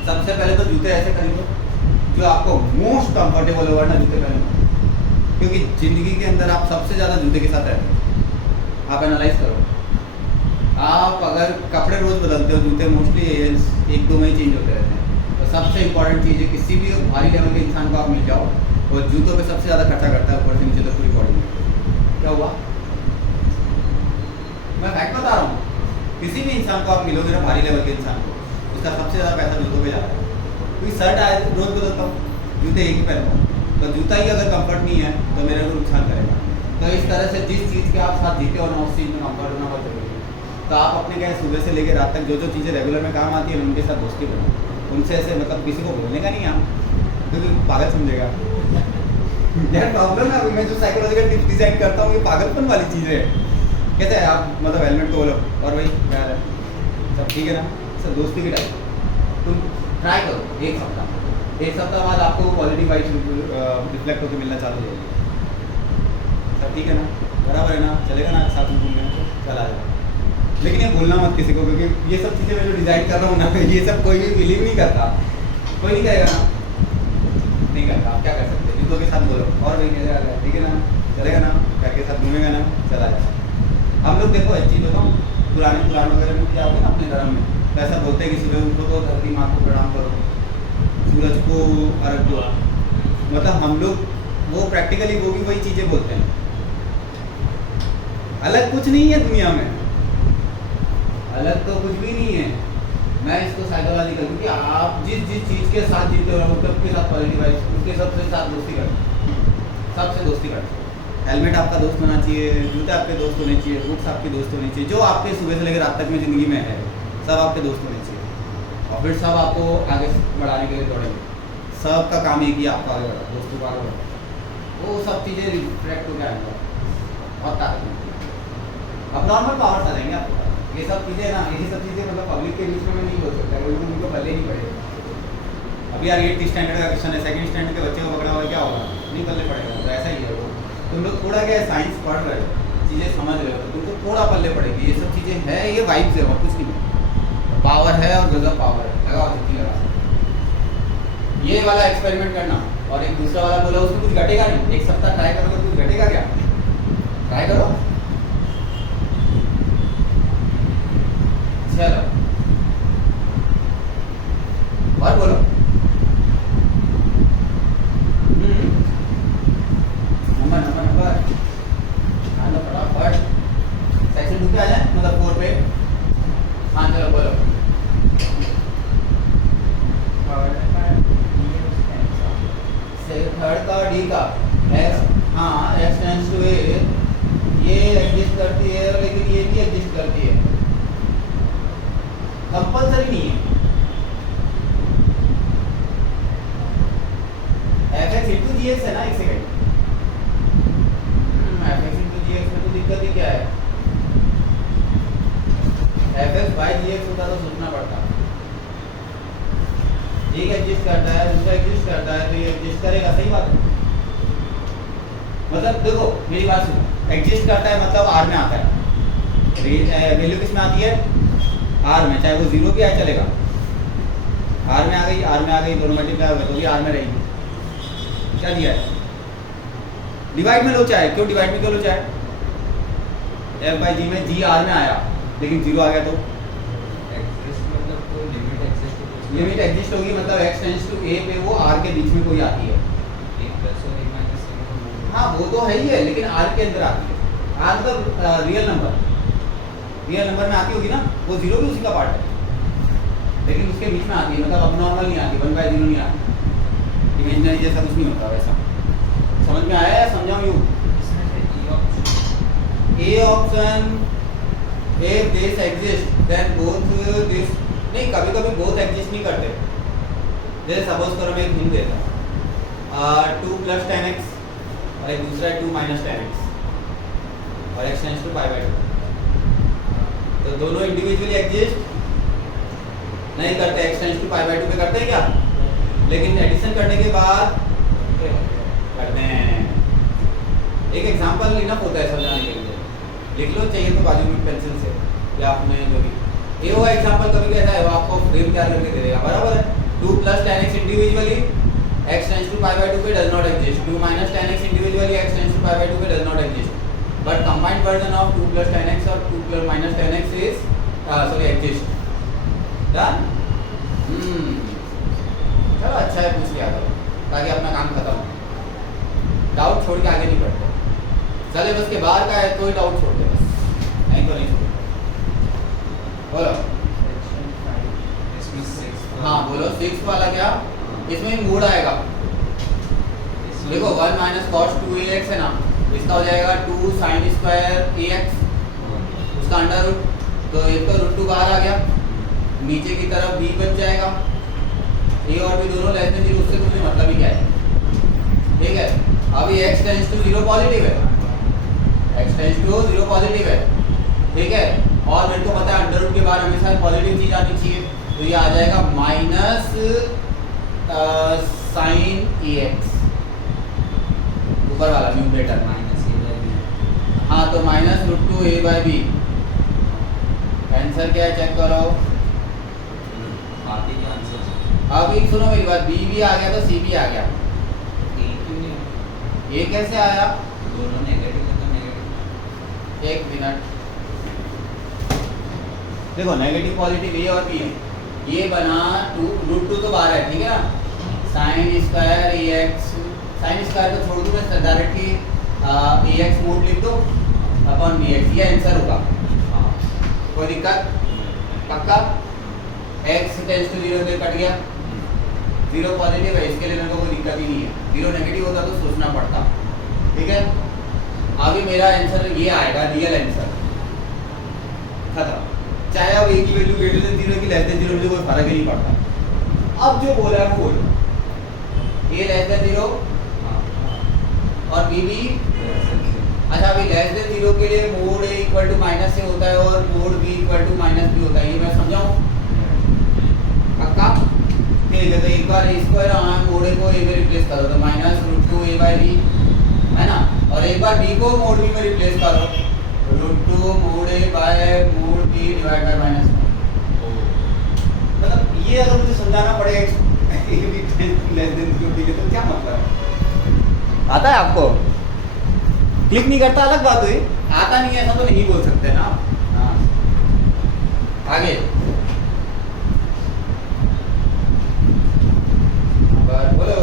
सबसे पहले तो जूते ऐसे खरीदो जो आपको मोस्ट कंफर्टेबल होगा ना, जूते पहनो, क्योंकि ज़िंदगी के अंदर आप सबसे ज़्यादा जूते के साथ रहते हो। आप एनालाइज करो, आप अगर कपड़े रोज़ बदलते हो, जूते मोस्टली 1-2 में ही चेंज होते रहते हैं। तो सबसे इंपॉर्टेंट चीज़ है, किसी भी भारी लेवल के इंसान को आप मिल जाओ, और जूतों पे सबसे ज़्यादा खर्चा करता है ऊपर से नीचे तक पूरी बॉडी में। क्या हुआ, मैं फैक्ट बता रहा हूँ, किसी भी इंसान को आप मिलोगे ना, भारी लेवल के इंसान को, उसका सबसे ज़्यादा पैसा जूतों पे जा रहा है। क्योंकि शर्ट आए रोज़ बदलता हूँ, जूते एक ही पहनता हूँ, तो जूता ही अगर कंफर्ट नहीं है तो मेरे को नुकसान करेगा। तो इस तरह से जिस चीज़ के आप साथ जीते हो ना, उस चीज़ में कंफर्ट होना बहुत जरूरी है। तो आप अपने क्या सुबह से लेकर रात तक जो जो चीज़ें रेगुलर में काम आती है उनके साथ दोस्ती बनाओ, उनसे ऐसे मतलब किसी को बोलने का नहीं आप, क्योंकि पागल समझेगा। यार प्रॉब्लम है, अभी मैं जो साइकोलॉजिकल टिप्स डिजाइन करता हूँ ये पागलपन वाली चीज़ है। कहते हैं आप मतलब हेलमेट को बोलो और भाई क्या है सब ठीक है ना, सब दोस्ती की टाइप तुम ट्राई करो, 1 सप्ताह बाद आपको पॉजिटिव वाइब्स रिफ्लेक्ट होकर मिलना चालू हो जाएगी। सब ठीक है ना, बराबर है ना, चलेगा ना साथ में घूमने, चला जाएगा। लेकिन ये बोलना मत किसी को, क्योंकि ये सब चीज़ें मैं जो डिज़ाइन कर रहा हूँ ना, ये सब कोई भी बिलीव नहीं करता, कोई नहीं कहेगा ना, नहीं करता। आप क्या कर सकते हैं, जूतों के साथ बोलो और भाई कैसे आ गया, ठीक है ना, चलेगा ना, घर के साथ घूमेगा ना, चला जाए। हम लोग देखो एक चीज़ बताऊँ, पुराने वगैरह में जाओगे ना अपने धर्म में, तो ऐसा बोलते हैं कि सुबह उठो तो धरती माँ को प्रणाम करो, सूरज को अर्घ दो। मतलब हम लोग वो प्रैक्टिकली वो भी वही चीज़ें बोलते हैं, अलग कुछ नहीं है दुनिया में, अलग तो कुछ भी नहीं है। मैं इसको साइकोलॉजिकल, क्योंकि आप जिस चीज़ के साथ जीते हो उसके साथ पॉजिटिव वाइब्स, उसके सबसे साथ दोस्ती करते, सबसे दोस्ती करते। हेलमेट आपका दोस्त होना चाहिए, जूते आपके दोस्त होने चाहिए, बुक्स आपके दोस्त होने चाहिए, जो आपके सुबह से लेकर रात तक में ज़िंदगी में है सब आपके दोस्त होने चाहिए, और फिर सब आपको आगे बढ़ाने के लिए दौड़ेंगे। सबका काम एक ही, आपका आगे बढ़ा, दोस्तों का आगे बढ़ा, वो सब चीज़ें रिफ्लेक्ट होकर आएंगे, बहुत ताकत मिलती है। अब नॉर्मल पावर्स आ जाएंगे आपको, ये सब चीज़ें ना, यही सब चीज़ें मतलब पब्लिक के बीच में मैं नहीं बोल सकता, क्योंकि उनको पहले नहीं पड़ेगा। अभी यार 8th स्टैंडर्ड का क्वेश्चन है, 2nd स्टैंडर्ड के बच्चे को पकड़ा हुआ क्या होगा, नहीं पल्ले पड़ेगा। तो ऐसा ही है वो, तुम लोग थोड़ा क्या साइंस पढ़ रहे हो, चीज़ें समझ रहे हो, तो तुमको थोड़ा पल्ले पड़ेगी। ये सब चीज़ें है, ये वाइब्स है और कुछ नहीं, पावर है और गजब पावर है, लगाओ जितनी लगा सकते। ये वाला एक्सपेरिमेंट करना, और एक दूसरा वाला बोला उसमें कुछ घटेगा नहीं, एक सप्ताह ट्राई करोगे कुछ घटेगा क्या, ट्राई करो। चलो और बोलो। नंबर आलो फटाफट, सेक्शन 2 पे आ जाए, मतलब 4 पे। हाँ चलो बोलो। थर्ड का डी का एक्स, हाँ एक्स टेंड्स टू ए, ये एग्जिस्ट करती है लेकिन ये भी एग्जिस्ट करती है, कंपल्सरी नहीं है। F x into g x है ना, एक second, f x into g x में तो दिक्कत ही क्या है, f x by g x होता तो सोचना पड़ता। एक एग्जिस्ट करता है, दूसरा एग्जिस्ट करता है, तो ये एग्जिस्ट करेगा, सही बात है। मतलब देखो मेरी बात सुनो, एग्जिस्ट करता है मतलब आर में आता है, वैल्यू किस में आती है, आर में, चाहे वो 0 भी आए चलेगा, आर में आ गई, आर में आ गई, दोनों मल्टीप्लाई हो गए तो भी आर में रहेगी। क्या दिया है, डिवाइड में लो चाहे, क्यों डिवाइड में क्यों लो चाहे, एफ बाई जी में जी आर में आया लेकिन 0 आ गया तो लिमिट एग्जिस्ट होगी, मतलब x टेंड्स टू a पे वो r के बीच में कोई आती है। हाँ वो तो है ही है, लेकिन r के अंदर आती है, r मतलब रियल नंबर में आती होगी ना, वो 0 भी उसी का पार्ट है, लेकिन उसके बीच में आती है, मतलब अब नॉर्मल नहीं आती, 1/0 नहीं आती, इमेजिनरी जैसा कुछ नहीं होता वैसा। समझ में आया या समझाऊं you? A option, if this exists then both this, नहीं कभी कभी बोथ एग्जिस्ट नहीं करते। जैसे सपोज करो मैं एक हिंट देता हूँ, 2 + 10x और एक दूसरा है 2 - 10x और x टेंड्स टू π/2, तो दोनों इंडिविजुअली एग्जिस्ट नहीं करते, x टेंड्स टू π/2 पे करते हैं क्या, लेकिन एडिशन करने के बाद करते हैं। एक एग्जांपल इनफ होता है समझाने के लिए, लिख लो चाहिए तो बाजू में पेंसिल से या अपने जो भी, ये वो एग्जांपल कभी कैसा है वो आपको फ्रेम तैयार करके दे देगा, बराबर है। 2 + 10x individually x tends to π/2 पे does not exist, 2 - 10x individually x tends to π/2 पे does not exist, but combined version of 2 + 10x और 2 - 10x is sorry exist. Done? चलो अच्छा है पूछ लिया करो ताकि अपना काम खत्म हो, डाउट छोड़ के आगे नहीं बढ़ते, चले बस के बाहर का है तो ही डाउट छोड़ दे, बस नहीं तो नहीं छोड़। बोलो हाँ बोलो 6 वाला क्या, इसमें मोड आएगा, देखो 1 - cos 2ax है ना, इसका हो जाएगा 2 sin स्क्वायर ax, उसका अंडर रूट, तो एक तो √2 बाहर आ गया, नीचे की तरफ b बच जाएगा, a और b दोनों लेस देन 0, उससे मुझे मतलब ही क्या है, ठीक है। अभी x टेंड्स टू 0 पॉजिटिव है, x टेंड्स टू 0 पॉजिटिव है, ठीक है, और मेरे को पता है अंडर रूट के बाद हमेशा पॉजिटिव चीज आनी चाहिए, तो ये आ जाएगा माइनस sin ax, ऊपर वाला न्यूमरेटर माइनस a/b, हाँ तो माइनस √2 a/b, आंसर क्या है चेक करो। बाकी के आंसर अभी सुनो मेरी बात, b भी आ गया तो c भी आ गया, ये कैसे आया, दोनों नेगेटिव है तो नेगेटिव, एक मिनट देखो नेगेटिव पॉजिटिव a और b है, ये बना √2 तो बाहर है, ठीक है ना, sin square ax, sin square को छोड़ दूँ मैं डायरेक्टली ax मोड लिख दो अपॉन bx, ये आंसर होगा, कोई दिक्कत पक्का। x टेंड्स टू 0 पे कट गया, 0 पॉजिटिव है इसके लिए मेरे को कोई दिक्कत ही नहीं है, 0 नेगेटिव होता तो सोचना पड़ता, ठीक है। अभी मेरा आंसर ये आएगा, रियल आंसर खत्म, चाहे अब a की वैल्यू > 0 की <0 मुझे कोई फर्क ही नहीं पड़ता। अब जो बोला है वो बोलो, ए लेस देन 0 और बी भी। अच्छा अभी लेस देन 0 के लिए mod a equal to minus से होता है और mod b equal to minus b होता है, ये मैं समझाऊं पक्का? ठीक है, तो एक बार ए स्क्वायर मोड ए को ए में रिप्लेस करो तो minus root 2 a by b है ना, और एक बार बी को मोड बी में रिप्लेस करो root 2 mod a by mod b divide by minus. मतलब ये अगर मुझे समझाना पड़े लेस देन 0 के लिए तो क्या मतलब है? आता है आपको? क्लिक नहीं करता अलग बात हुई, आता नहीं है ऐसा तो नहीं बोल सकते ना। हाँ आगे बोलो।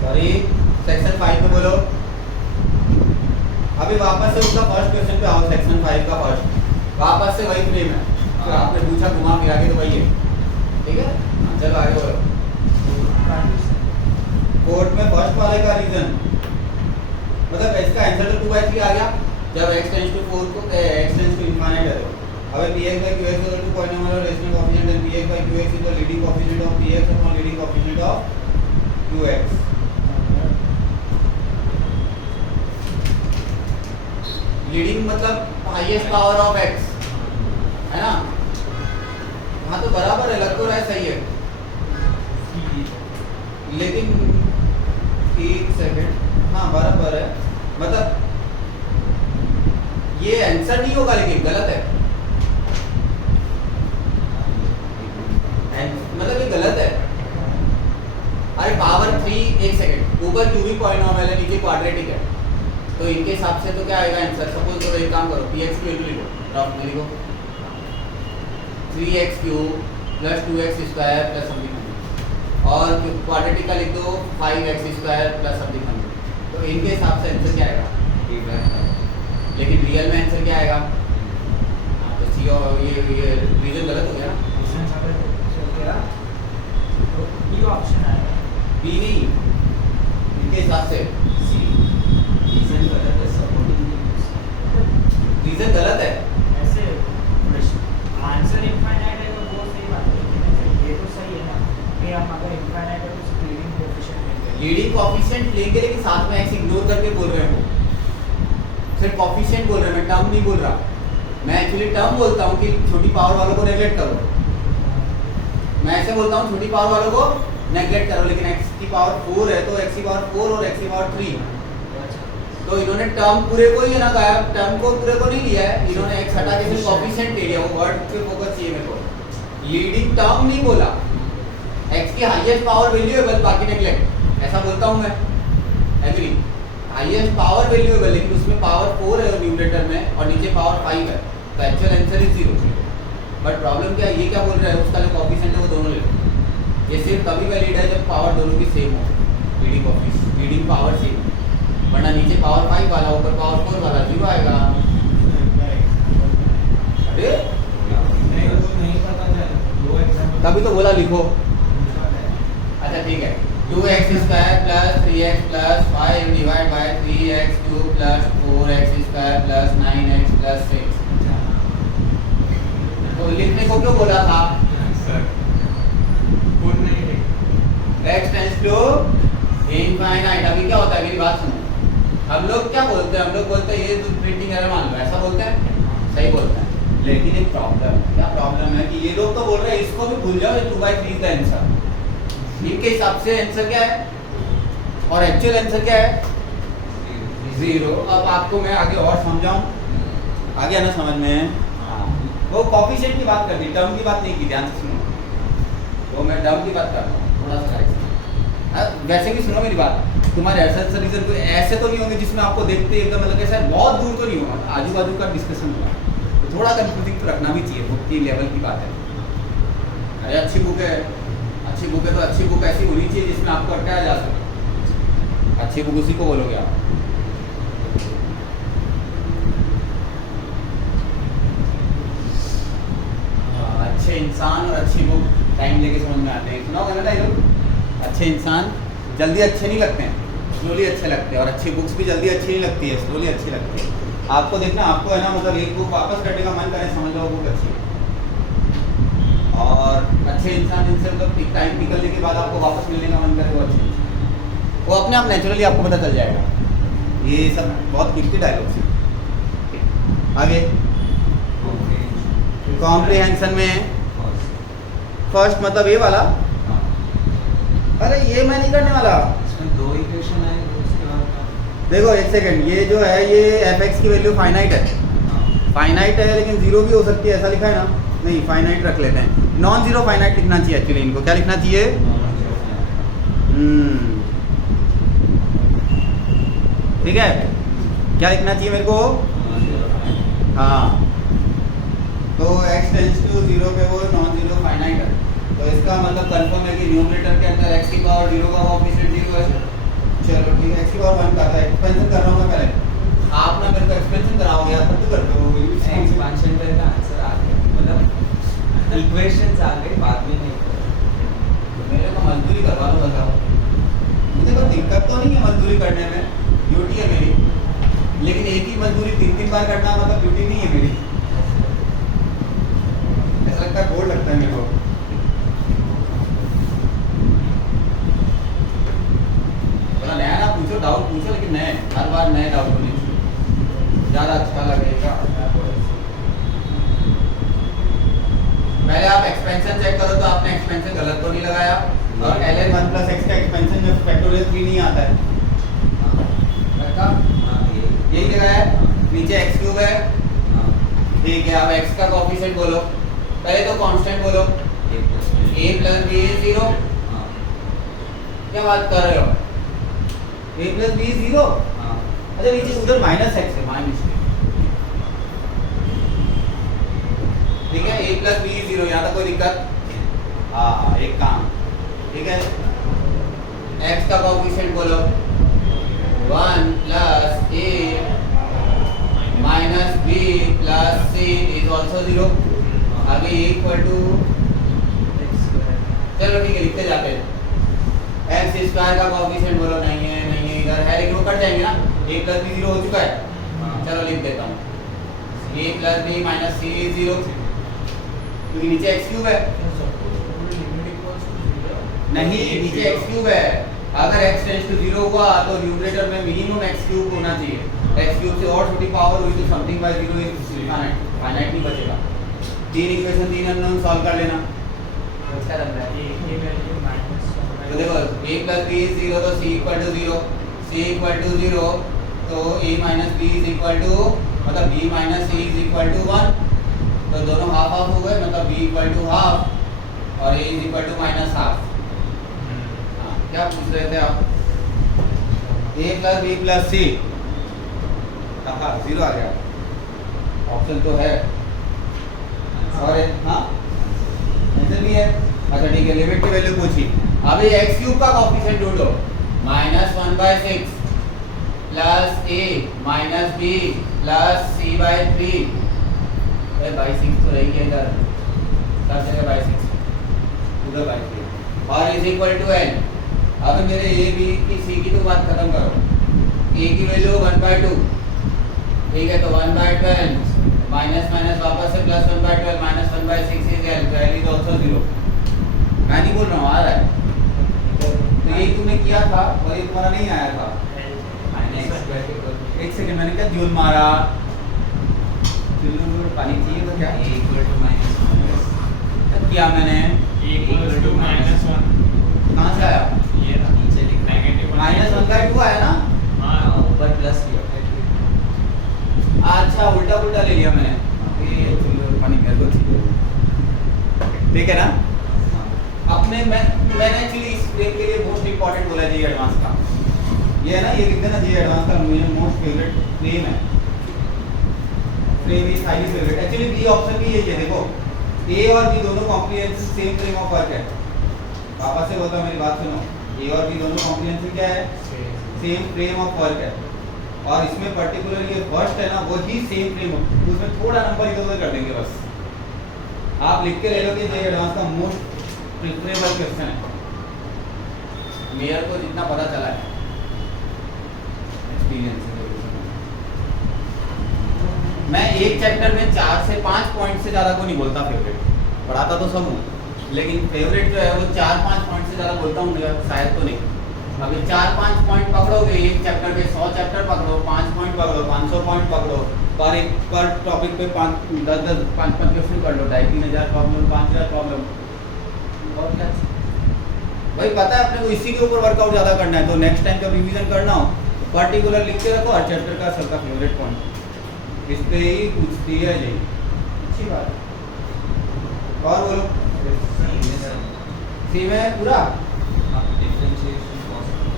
सॉरी सेक्शन 5 में बोलो। अभी वापस से उसका फर्स्ट क्वेश्चन पे आओ, सेक्शन 5 का फर्स्ट, वापस से वही फ्रेम है तो आपने पूछा घुमा फिरा के तो वही है, ठीक है? चलो आगे बोलो। कोर्ट में फर्स्ट वाले का रीजन मतलब इसका आंसर तो 2/3 आ गया जब x टेंड्स टू 4 को x टेंड्स टू इनफिनिट है। तो अब px by qx equal to polynomial rational coefficient and px by qx equal leading coefficient of px upon leading coefficient of qx। Leading मतलब highest power of x है ना? हाँ तो बराबर है, लग तो रहा है सही है, लेकिन एक सेकंड, हाँ बराबर है, मतलब ये आंसर नहीं होगा लेकिन गलत है, मतलब ये गलत है। अरे पावर 3 एक सेकंड, ऊपर क्यूबिक पॉलिनोमियल है नीचे क्वाड्रेटिक है, तो इनके हिसाब से तो क्या आएगा आंसर? सपोज करो एक काम करो, px की वैल्यू लिखो, रफ में लिखो 3x cube plus 2x square plus something और क्वाड्रेटिक का लिख दो 5x स्क्वायर प्लस समथिंग। तो इनके हिसाब से आंसर क्या आएगा? लेकिन रियल में आंसर क्या आएगा? तो सी और ये रीजन गलत हो गया ना? बी ऑप्शन आएगा। बी नहीं, इनके हिसाब से सी रीजन गलत है, सपोर्टिंग रीजन गलत है। ऐसे आंसर इनफाइनाइट है तो वो सही बात है, ये तो सही है ना कि हम अगर इनफाइनाइट है तो लीडिंग कोएफिशिएंट लेंगे। लीडिंग कोएफिशिएंट लेंगे लेकिन साथ में x इग्नोर करके बोल रहे हैं, वो सिर्फ कोएफिशिएंट बोल रहे हैं, मैं टर्म नहीं बोल रहा। मैं एक्चुअली टर्म बोलता हूँ कि छोटी पावर वालों को नेगलेक्ट करो, मैं ऐसे बोलता हूँ छोटी पावर वालों को नेगलेक्ट करो, लेकिन x की पावर 4 है तो x की पावर 4 और x की पावर 3, तो इन्होंने टर्म पूरे को ही ना कहा, टर्म को पूरे को नहीं लिया है, इन्होंने x हटा के सिर्फ कोएफिशिएंट ले लिया। वो वर्ड पे फोकस चाहिए मेरे को, लीडिंग टर्म नहीं बोला, x की हाईएस्ट पावर वैल्यूएबल बाकी नेगलेक्ट, ऐसा बोलता हूँ मैं, एग्री? हाईएस्ट पावर वैल्यूएबल लेकिन उसमें पावर 4 है न्यूमरेटर में और नीचे पावर 5 है, तो actual answer is 0। But problem क्या है, ये क्या बोल रहा है, उसका जो कोएफिशिएंट है वो दोनों ले लो। ये सिर्फ तभी वैलिड है जब पावर दोनों की सेम हो, लीडिंग पावर सेम, वरना नीचे पावर 5 वाला ऊपर पावर 4 वाला 0 आएगा। अरे नहीं पता है, वो एग्जांपल तभी तो बोला लिखो। अच्छा ठीक है, 2x square plus 3x plus 5 divide by 3x cube plus 4x square plus 9x plus 6। तो लिखने को क्यों बोला था? x tends to infinite. अभी क्या होता है, मेरी बात सुनो, हम लोग क्या बोलते हैं, हम लोग बोलते हैं ये तो प्रिंटिंग एरर मान लो, ऐसा बोलते हैं, सही बोलते हैं। लेकिन एक प्रॉब्लम, क्या प्रॉब्लम है कि ये लोग तो बोल रहे हैं इसको भी भूल जाओ, ये 2/3 का आंसर, इनके हिसाब से आंसर क्या है और एक्चुअल आंसर क्या है? 0। अब आपको मैं आगे और समझाऊं, आगे आना समझ में? वो कोएफिशिएंट की बात कर दी, टर्म की बात नहीं की, ध्यान से सुनो, वो मैं टर्म की बात कर रहा हूँ, थोड़ा सा करेक्ट। वैसे भी सुनो मेरी बात, तुम्हारे ऐसा रीजन कोई ऐसे तो नहीं होंगे जिसमें आपको देखते एकदम मतलब कैसा बहुत दूर तो नहीं होगा, आजू बाजू का डिस्कशन होगा, तो थोड़ा कंफ्यूजिंग तो रखना भी चाहिए, बुक की लेवल की बात है। अरे अच्छी बुक है, अच्छी बुक है तो अच्छी बुक ऐसी होनी चाहिए जिसमें आपको अटकाया जा सके, अच्छी बुक उसी को बोलोगे आप। अच्छे इंसान और अच्छी बुक टाइम लेके समझ में आते हैं, सुनाओगे ना डायलॉग? अच्छे इंसान जल्दी अच्छे नहीं लगते हैं, स्लोली अच्छे लगते हैं, और अच्छी बुक्स भी जल्दी अच्छी नहीं लगती है, स्लोली अच्छी लगती है। आपको देखना, आपको है ना मतलब एक बुक वापस करने का मन करे, समझ लो बुक अच्छी है। और अच्छे इंसान जिनसे मतलब टाइम निकलने के बाद आपको वापस मिलने का मन करे, वो अच्छे इंसान, वो अपने आप नेचुरली आपको पता चल जाएगा। ये सब बहुत गिफ्टी डायलॉग्स हैं। आगे कॉम्प्रिहेंशन में फर्स्ट मतलब ये वाला, अरे ये मैं नहीं करने वाला। इसमें दो इक्वेशन है, उसके बाद देखो एक सेकंड, ये जो है ये fx की वैल्यू फाइनाइट है, फाइनाइट है लेकिन जीरो भी हो सकती है, ऐसा लिखा है ना? नहीं, फाइनाइट रख लेते हैं, नॉन जीरो फाइनाइट लिखना चाहिए एक्चुअली। इनको क्या लिखना चाहिए? ठीक है, क्या लिखना चाहिए मेरे को? हाँ, तो x टेंड्स टू जीरो पे वो नॉन जीरो फाइनाइट है, तो इसका मतलब कंफर्म है कि न्यूमरेटर के अंदर x की पावर 0 का कोएफिशिएंट 0 है। चलो ठीक है, x की पावर 1 का था, एक्सपेंशन कर रहा हूँ मैं पहले। आप ना मेरे को एक्सपेंशन कराओ यार, तब तो करते हो। एक्सपेंशन का आंसर आ गया, मतलब इक्वेशंस आ गए, बाद में नहीं। मेरे को मजदूरी करवा दो, बताओ। मुझे कोई दिक्कत तो नहीं है मजदूरी करने में, ड्यूटी है मेरी, लेकिन एक ही मजदूरी 3-3 बार करना मतलब ड्यूटी नहीं है मेरी। ऐसा लगता है, बोर्ड लगता है मेरे को। थोड़ा नया ना पूछो, डाउट पूछो, लेकिन नए, हर बार नए डाउट होने चाहिए, ज़्यादा अच्छा लगेगा। पहले आप एक्सपेंशन चेक करो, तो आपने एक्सपेंशन गलत तो नहीं लगाया, और ln 1 प्लस x का एक्सपेंशन में फैक्टोरियल 3 नहीं आता है, यही लगाया है। नीचे x क्यूब है, ठीक है। अब x का कोएफिशिएंट बोलो, पहले तो कांस्टेंट बोलो, a प्लस b 0। क्या बात कर रहे हो? a plus b 0। अच्छा, नीचे उधर माइनस x है, माइनस, ठीक है। a प्लस b 0, यहाँ तक कोई दिक्कत? हाँ, एक काम, ठीक है। x का कोएफिशिएंट बोलो, 1 plus a minus b plus c is also 0। अभी इक्वल टू, चलो ठीक है, लिखते जाते हैं। एक्स स्क्वायर का कोएफिशिएंट बोलो, नहीं है, नहीं है, इधर है, लेकिन वो कट जाएंगे ना, a प्लस b 0 हो चुका है। चलो लिख देता हूँ, a plus b minus c 0, क्योंकि नीचे x क्यूब है। नहीं, नीचे x क्यूब है, अगर x टेंड्स टू 0 हुआ तो न्यूमरेटर में मिनिमम x क्यूब होना चाहिए। x क्यूब से और छोटी पावर हुई तो something bye 0 is finite, finite नहीं बचेगा। 3 इक्वेशन 3 अननोन सॉल्व कर लेना। अच्छा लग रहा है, ये वैल्यू माइनस, तो देखो a प्लस b 0, तो c equal to 0, c equal to 0, तो a minus b is equal to, मतलब b minus c is equal to 1, तो दोनों हाफ हाफ हो गए, मतलब b इक्वल टू हाफ और a is equal to minus half. क्या पूछ रहे थे आप? a plus b plus c, हाँ 0 आ गया, ऑप्शन तो है, और हाँ आंसर भी है। अच्छा ठीक है, लिमिट की वैल्यू पूछी। अभी x क्यूब का कोएफिशिएंट ढूंढो, -1/6 plus a minus b plus c/3, by 6 तो रही है इधर, सब जगह बाई 6, उधर बाई 3, और इज इक्वल टू n। अब मेरे a b की c की तो बात खत्म करो, a की वैल्यू 1/2, ठीक है, तो 1/12 माइनस माइनस वापस से प्लस 1/12 माइनस 1/6 इज l, तो l इज आल्सो 0। मैं नहीं बोल रहा हूँ, आ रहा है, तो यही तुमने किया था और ये तुम्हारा नहीं आया था। एक सेकंड, मैंने क्या जूल मारा, पानी चाहिए तो क्या किया मैंने, कहाँ से आया? -1/2 आया ना? ऊपर प्लस लिया, अच्छा, उल्टा उल्टा ले लिया मैंने, पानी मेरे को चाहिए, ठीक है ना? अपने मैंने एक्चुअली इस ब्रेक के लिए मोस्ट इंपॉर्टेंट बोला जी एडवांस का, ये है ना, ये लिख देना जी एडवांस का मुझे मोस्ट फेवरेट फ्रेम है, frame is highly favourite. Actually B option भी यही है, देखो ए और बी दोनों comprehensive same frame of work है। पापा से बोलता मेरी बात सुनो, ए और बी दोनों कॉम्प्रिहेंसिव क्या है? सेम फ्रेम ऑफ वर्क है, और इसमें पर्टिकुलरली फर्स्ट है ना, वही सेम फ्रेम, उसमें थोड़ा नंबर इधर उधर कर देंगे बस। आप लिख के ले लो कि ये एडवांस का मोस्ट प्रिफरेबल क्वेश्चन है, मेरे को जितना पता चला है एक्सपीरियंस से। मैं एक चैप्टर में 4 से 5 पॉइंट से ज़्यादा को नहीं बोलता फेवरेट, पढ़ाता तो सब हूँ, लेकिन फेवरेट जो है वो 4-5 पॉइंट से ज़्यादा बोलता हूँ शायद तो नहीं। अभी 4-5 पॉइंट पकड़ोगे, एक चैप्टर के 100 चैप्टर पकड़ो, 5 पॉइंट पकड़ो, 500 पॉइंट पकड़ो, पर टॉपिक पे 5-10 क्वेश्चन कर लो, 2,500-3,000 प्रॉब्लम, 5,000 प्रॉब्लम, और क्या भाई पता है अपने को इसी के ऊपर वर्कआउट ज़्यादा करना है। तो नेक्स्ट टाइम जब रिवीजन करना हो पर्टिकुलर लिख के रखो हर चैप्टर का सबका फेवरेट पॉइंट, इस पे ही पूछती है जी। अच्छी बात है। और बोलो सी में पूरा डिफरेंशिएशन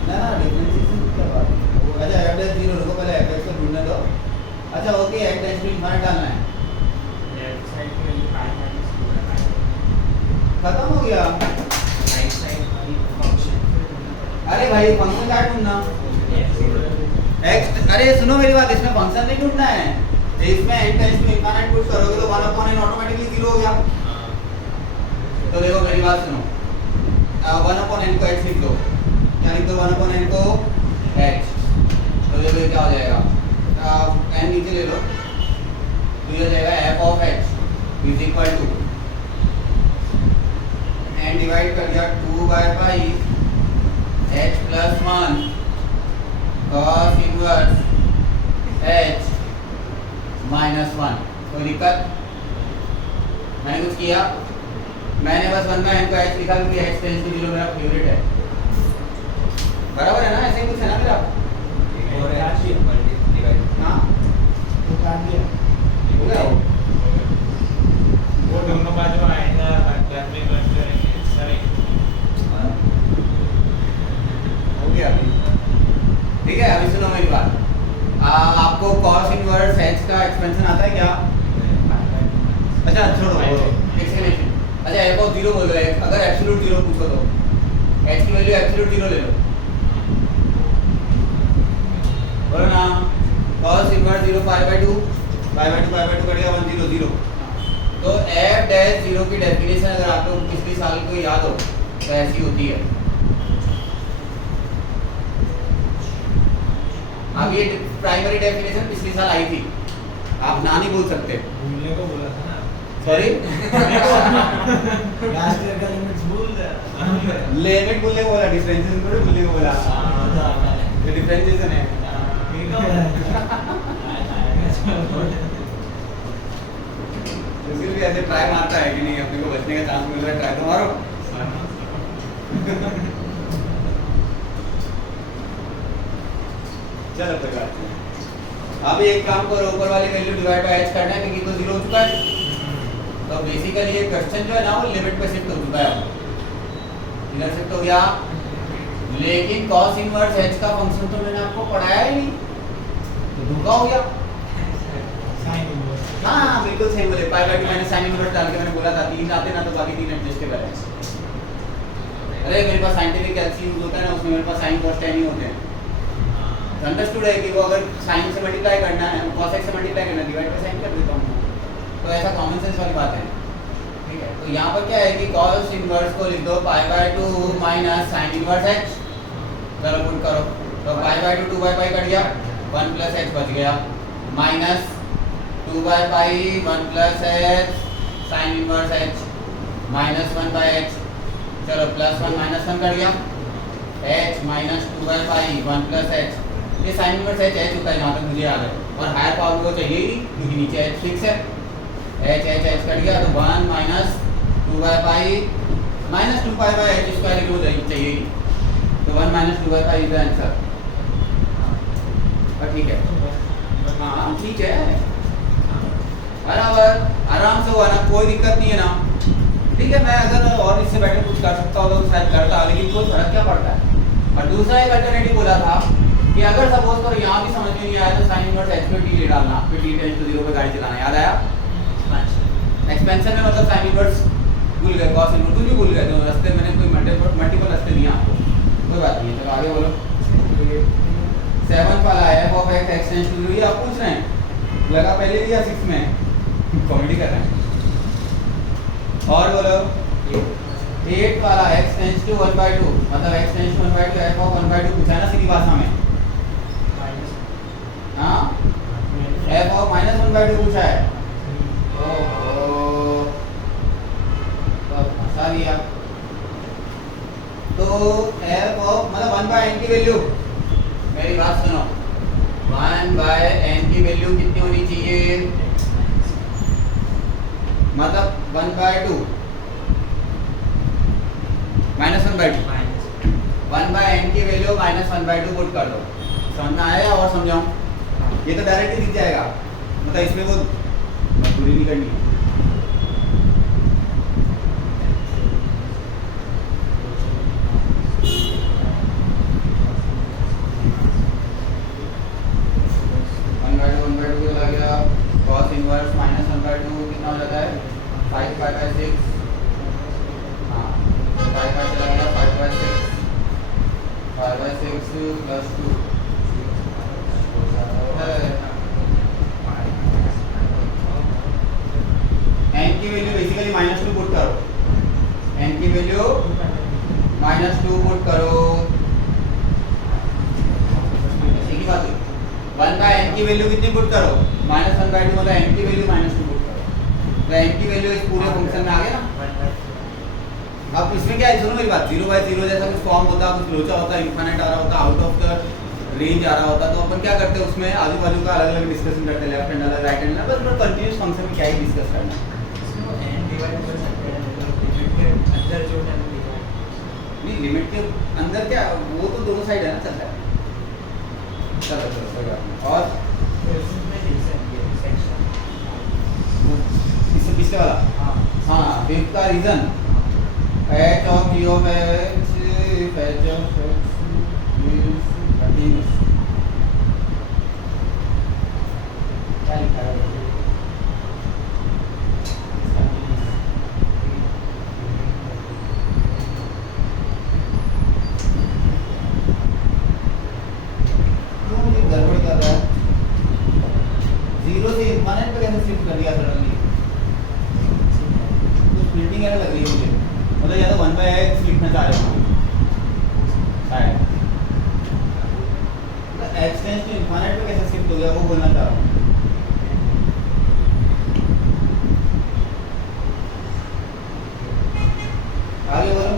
ना डिफरेंशिएशन क्या बात है। अच्छा एफ डैश जीरो रुको, पहले एफ डैश को ढूंढने दो। अच्छा ओके, एफ डैश को इन्फिनिट डालना है, लेफ्ट साइड पे वैल्यू पाई माइनस q खत्म हो गया। राइट साइड वाली फंक्शन। अरे भाई फंक्शन क्या ढूंढना, एक्स, अरे सुनो मेरी बात, इसमें फंक्शन नहीं ढूंढना है, इसमें n tends to infinite put करोगे तो 1/n ऑटोमेटिकली 0 हो गया। तो देखो मेरी बात सुनो, 1/n को x लिख दो, क्या लिख दो 1/n को h, तो देखो ये क्या हो जाएगा, n नीचे ले लो तो ये हो जाएगा f of h is equal to n divide कर दिया 2/पाई h plus 1 cos inverse h minus 1। कोई दिक्कत? मैंने कुछ किया, मैंने बस 1/n को h लिखा क्योंकि h टेंड्स टू 0 मेरा फेवरेट है, बराबर है ना, ऐसे ही कुछ है ना मेरा। और h डिवाइड हाँ तो काट दिया हो गया वो दोनों बाजू आएगा घर में कट करेंगे सर। हो गया। ठीक है, अभी सुनो मेरी बात, आपको cos इनवर्स h का एक्सपेंशन आता है क्या? अच्छा छोड़ो एक्सप्लेनेशन। अच्छा f ऑफ 0 बोलो, अगर एब्सोल्यूट 0 पूछो तो h की वैल्यू एब्सोल्यूट 0 ले लो, बोलो ना cos इनवर्स 0 π/2 कट गया 1 0 0। तो f डैश 0 की डेफिनेशन अगर आप लोग पिछले साल को याद हो तो ऐसी होती है। अब ये प्राइमरी डेफिनेशन पिछले साल आई थी, आप ना नहीं बोल सकते, भूलने को बोला था ना। सॉरी लास्ट ईयर का लिमिट्स भूल गया। लिमिट बोलने को बोला, डिफरेंशिएशन को बोलने को बोला, ये डिफरेंशिएशन है। भी ऐसे ट्राई मारता है कि नहीं, अपने को बचने का चांस मिल रहा है, ट्राई तो मारो। चलो कोई बात नहीं। अब एक काम करो, ऊपर वाली वैल्यू डिवाइड बाय h करना है क्योंकि तो 0 हो चुका है, तो बेसिकली ये क्वेश्चन जो है ना वो लिमिट पे शिफ्ट हो चुका है, इधर शिफ्ट हो गया। लेकिन cos इनवर्स h का फंक्शन तो मैंने आपको पढ़ाया ही नहीं, तो धोखा हो गया। साइन इनवर्स हाँ बिल्कुल सही बोले, π/2 मैंने साइन इनवर्स डाल के मैंने बोला था 3 आते ना तो बाकी 3 एडजस्टेबल है। अरे मेरे पास साइंटिफिक कैलकुलस यूज होता है ना, उसमें मेरे पास साइन cos tan ही होते हैं। अंडरस्टूड है कि वो अगर साइन से मल्टीप्लाई करना है, cos x से मल्टीप्लाई करना है, डिवाइड बाय साइन कर देता हूँ, तो ऐसा कॉमन सेंस वाली बात है। ठीक है, तो यहाँ पर क्या है कि cos इनवर्स को लिख दो π/2 माइनस sin इनवर्स h, चलो पुट करो, तो π/2 2/π कट गया, 1 प्लस h बच गया, minus 2/π 1 plus h sin inverse h minus 1/h, चलो प्लस 1 माइनस 1 कट गया, h माइनस 2/π 1 प्लस h, ये साइन इनवर्स h h होता है जहाँ तक मुझे याद है, और हायर पावर को चाहिए ही नहीं क्योंकि नीचे h फिक्स है, h कट गया तो 1 माइनस 2/π माइनस 2π/h स्क्वायर की वो चाहिए ही, तो 1 माइनस 2/π इज द आंसर। और ठीक है, हाँ ठीक है, बराबर आराम से हुआ ना, कोई दिक्कत नहीं है ना। ठीक है, मैं अगर और इससे बेटर कुछ कर सकता होता तो शायद करता, लेकिन कोई फर्क क्या पड़ता है। और दूसरा एक अल्टरनेटिव बोला था कि अगर सपोज करो यहाँ भी समझ में नहीं आया तो साइन इनवर्स h पे t ले डालना, फिर t टेंड्स टू 0 पे गाड़ी चलाना, याद आया? एक्सपेंशन में मतलब साइन इनवर्स भूल गए, cos इनवर्स कुछ भी भूल गए, तो रास्ते मैंने कोई मल्टीपल रास्ते दिए आपको, कोई बात नहीं है। चलो आगे बोलो। 7 वाला f of x x tends to 0, ये आप पूछ रहे हैं, लगा पहले दिया 6 में, कॉमेडी कर रहे हैं। और बोलो 8 वाला x टेंड्स टू 1/2, मतलब x tends to 1/2 f of 1/2 पूछा है ना सीधी भाषा में। हाँ एफ ऑफ -1/2 पूछा है। ओहो, तो फंसा दिया। तो एफ ऑफ मतलब 1/n की वैल्यू, मेरी बात सुनो, 1/n की वैल्यू कितनी होनी चाहिए? मतलब 1/2 -1/2 1/n की वैल्यू -1/2 पुट कर दो। समझ में आया और समझाऊं? ये तो डायरेक्ट ही दिख जाएगा, मतलब इसमें वो मजबूरी नहीं करनी है। cos इनवर्स -1/2 कितना हो जाता है? 5/6। हाँ 5/6 चला गया, 5/6 + 2 n की वैल्यू बेसिकली -2 पुट करो, n की वैल्यू -2 पुट करो। ठीक है बात है। 1/n की वैल्यू कितनी पुट करो? -1/2 मतलब n की वैल्यू -2 पुट करो, तो n की वैल्यू इस पूरे फंक्शन में आ गया ना। अब इसमें क्या है, सुनो मेरी बात, 0/0 जैसा कुछ फॉर्म होता, कुछ लोचा होता, इनफाइनाइट आ रहा होता, आउट ऑफ द रेंज आ रहा होता, तो अपन क्या करते हैं उसमें आजू बाजू का अलग अलग डिस्कशन करते हैं, लेफ्ट हैंड अलग, राइट हैंड अलग, बस कंटिन्यूस फंक्शन में क्या ही डिस्कस करना है। नहीं लिमिट के अंदर क्या, वो तो दोनों साइड है ना, चलता है। चलो चलो कोई बात नहीं। और इससे पिछले वाला, हाँ फिफ्थ का reason h of g of x if h of x is continuous, क्या लिखा है? गड़बड़ कर रहा है, 0 से इनफाइनाइट पे कैसे शिफ्ट कर दिया सडनली? कुछ स्प्लिटिंग एरर लग रही है मुझे, मतलब या तो 1/x लिखना चाह रहे हो शायद, मतलब x टेंड्स टू इनफाइनाइट पे कैसे शिफ्ट हो गया वो बोलना चाह रहा हूँ। आगे बोलो।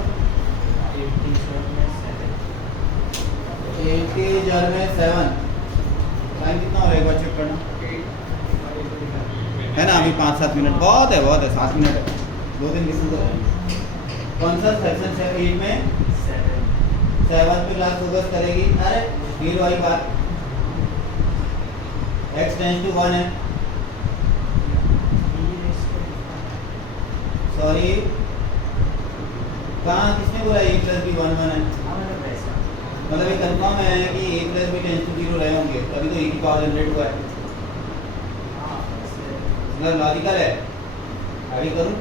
इंटीजर में 7 टाइम कितना हो रहा है एक बार चेक करना है ना, अभी 5-7 मिनट बहुत है 7 मिनट है, 2-3 किस्म का। कौन सा सेक्शन है? 8 में 7 पे क्लास फोकस करेगी। अरे डील वाली बात, x टेंड्स टू 1 है, सॉरी कहाँ किसने बोला a + b 1 1 है? मतलब ये कंफर्म है कि a + b टेंड्स टू 0 रहे होंगे, तभी तो a की पावर जनरेट हुआ है, मतलब लॉजिकल है। आगे करूँ?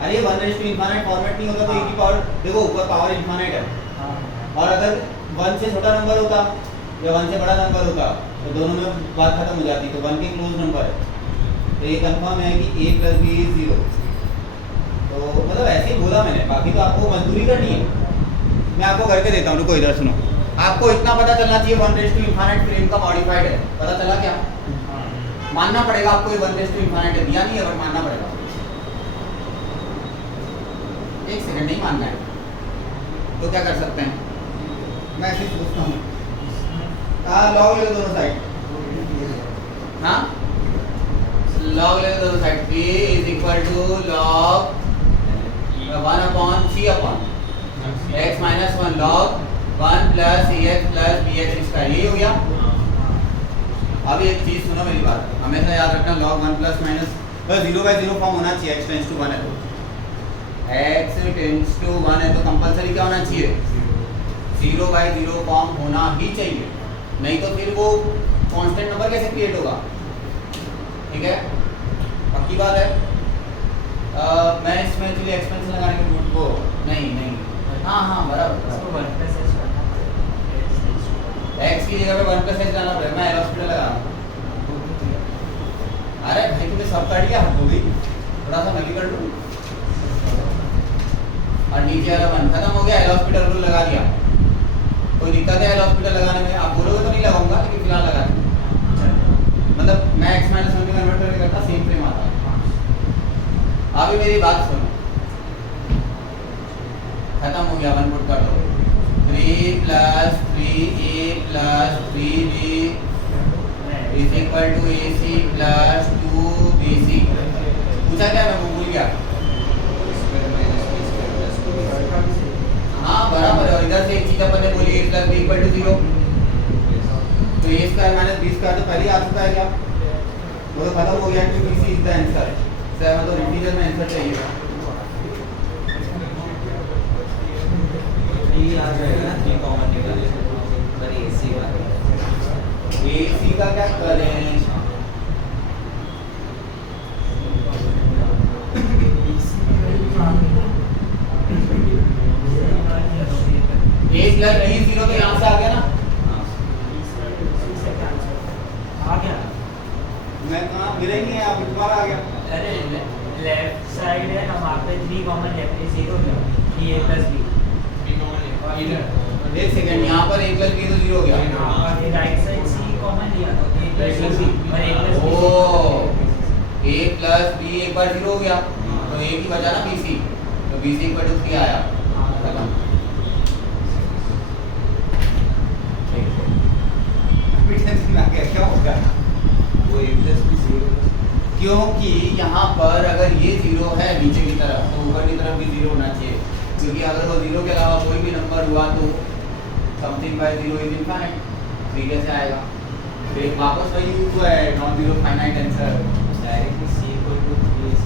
अरे 1/∞ फॉर्मेट नहीं होता तो a की पावर, देखो ऊपर पावर इनफाइनाइट है, और अगर 1 से छोटा नंबर होता या 1 से बड़ा नंबर होता तो दोनों में बात खत्म हो जाती, तो 1 के क्लोज नंबर है, तो ये कंफर्म है कि a + b 0। तो मतलब ऐसे ही बोला मैंने, बाकी तो आपको मजदूरी करनी है। मैं आपको करके देता हूँ, रुको इधर सुनो। आपको इतना पता चलना चाहिए 1/∞ फ्रेम का मॉडिफाइड है, पता चला क्या? मानना पड़ेगा आपको, ये 1/∞ है, दिया नहीं है बट मानना पड़ेगा। एक सेकंड, नहीं मानना है तो क्या कर सकते हैं, मैं ऐसे सोचता हूँ, लॉग ले लो दोनों साइड, हाँ लॉग ले लो दोनों side, p = log 1/c x - 1 log 1 + ax + bx², यही हो गया। अब एक चीज सुनो मेरी बात, हमेशा याद रखना log 1 + बस 0/0 फॉर्म होना चाहिए, x टेंड्स टू 1 है तो, x टेंड्स टू 1 है तो कंपलसरी क्या होना चाहिए? 0/0 फॉर्म होना ही चाहिए, नहीं तो फिर वो कांस्टेंट नंबर कैसे क्रिएट होगा? ठीक है, पक्की बात है। मैं इसमें एक्चुअली एक्सपेंशन लगाने के रूट को नहीं, हाँ बराबर, x की जगह पे 1 + h डालना पड़ेगा, मैं एल हॉस्पिटल लगा रहा हूँ। अरे भाई तुमने सब कर लिया, हो गई, थोड़ा सा मैं भी कर लूँ, और नीचे वाला 1 खत्म हो गया, एल हॉस्पिटल रूल लगा दिया। कोई दिक्कत है एल हॉस्पिटल लगाने में? आप बोलोगे तो नहीं लगाऊंगा, लेकिन फिलहाल लगा दूँ। मैं x माइनस वन में कन्वर्ट करके करता सेम फ्रेम आता। अभी मेरी बात सुनो, खत्म हो गया, वन पुट कर दो। 3 + 3a + 3b is equal to ac + 2bc। पूछा क्या, मैं वो भूल गया। हाँ बराबर है, और इधर से एक चीज अपन ने बोली a + b = 0, तो a² - b² तो पहले आ चुका है क्या, वो तो खत्म हो गया। तो bc is the answer. Sir तो इंटीजर में आंसर चाहिए था। ये आ जाएगा ना 3 कॉमन निकल पर एसी वाला ac का क्या करें, a + b 0 तो यहाँ से आ गया ना। आ गया। मैं कहाँ गिरा ही नहीं है, आप दोबारा आ गया। अरे लेफ्ट साइड है ना, वहाँ पे 3 कॉमन लेफ्ट 0 क्या a + b। एक सेकंड, यहाँ पर a + b तो 0 हो गया। और ये राइट साइड c कॉमन लिया तो a + b और a + b। O a + b एक बार 0 हो गया, तो a की बचा ना bc, तो bc = 3 आया। खत्म। क्या होगा, वो a + b 0 क्योंकि यहाँ पर अगर ये 0 है नीचे की तरफ, तो ऊपर की तरफ भी 0 होना चाहिए, क्योंकि अगर वो 0 के अलावा कोई भी नंबर हुआ तो समथिंग बाय 0 इज इनफाइनाइट। ठीक से आएगा, फिर वापस वही हुआ है non zero finite answer. Directly c = 3ac।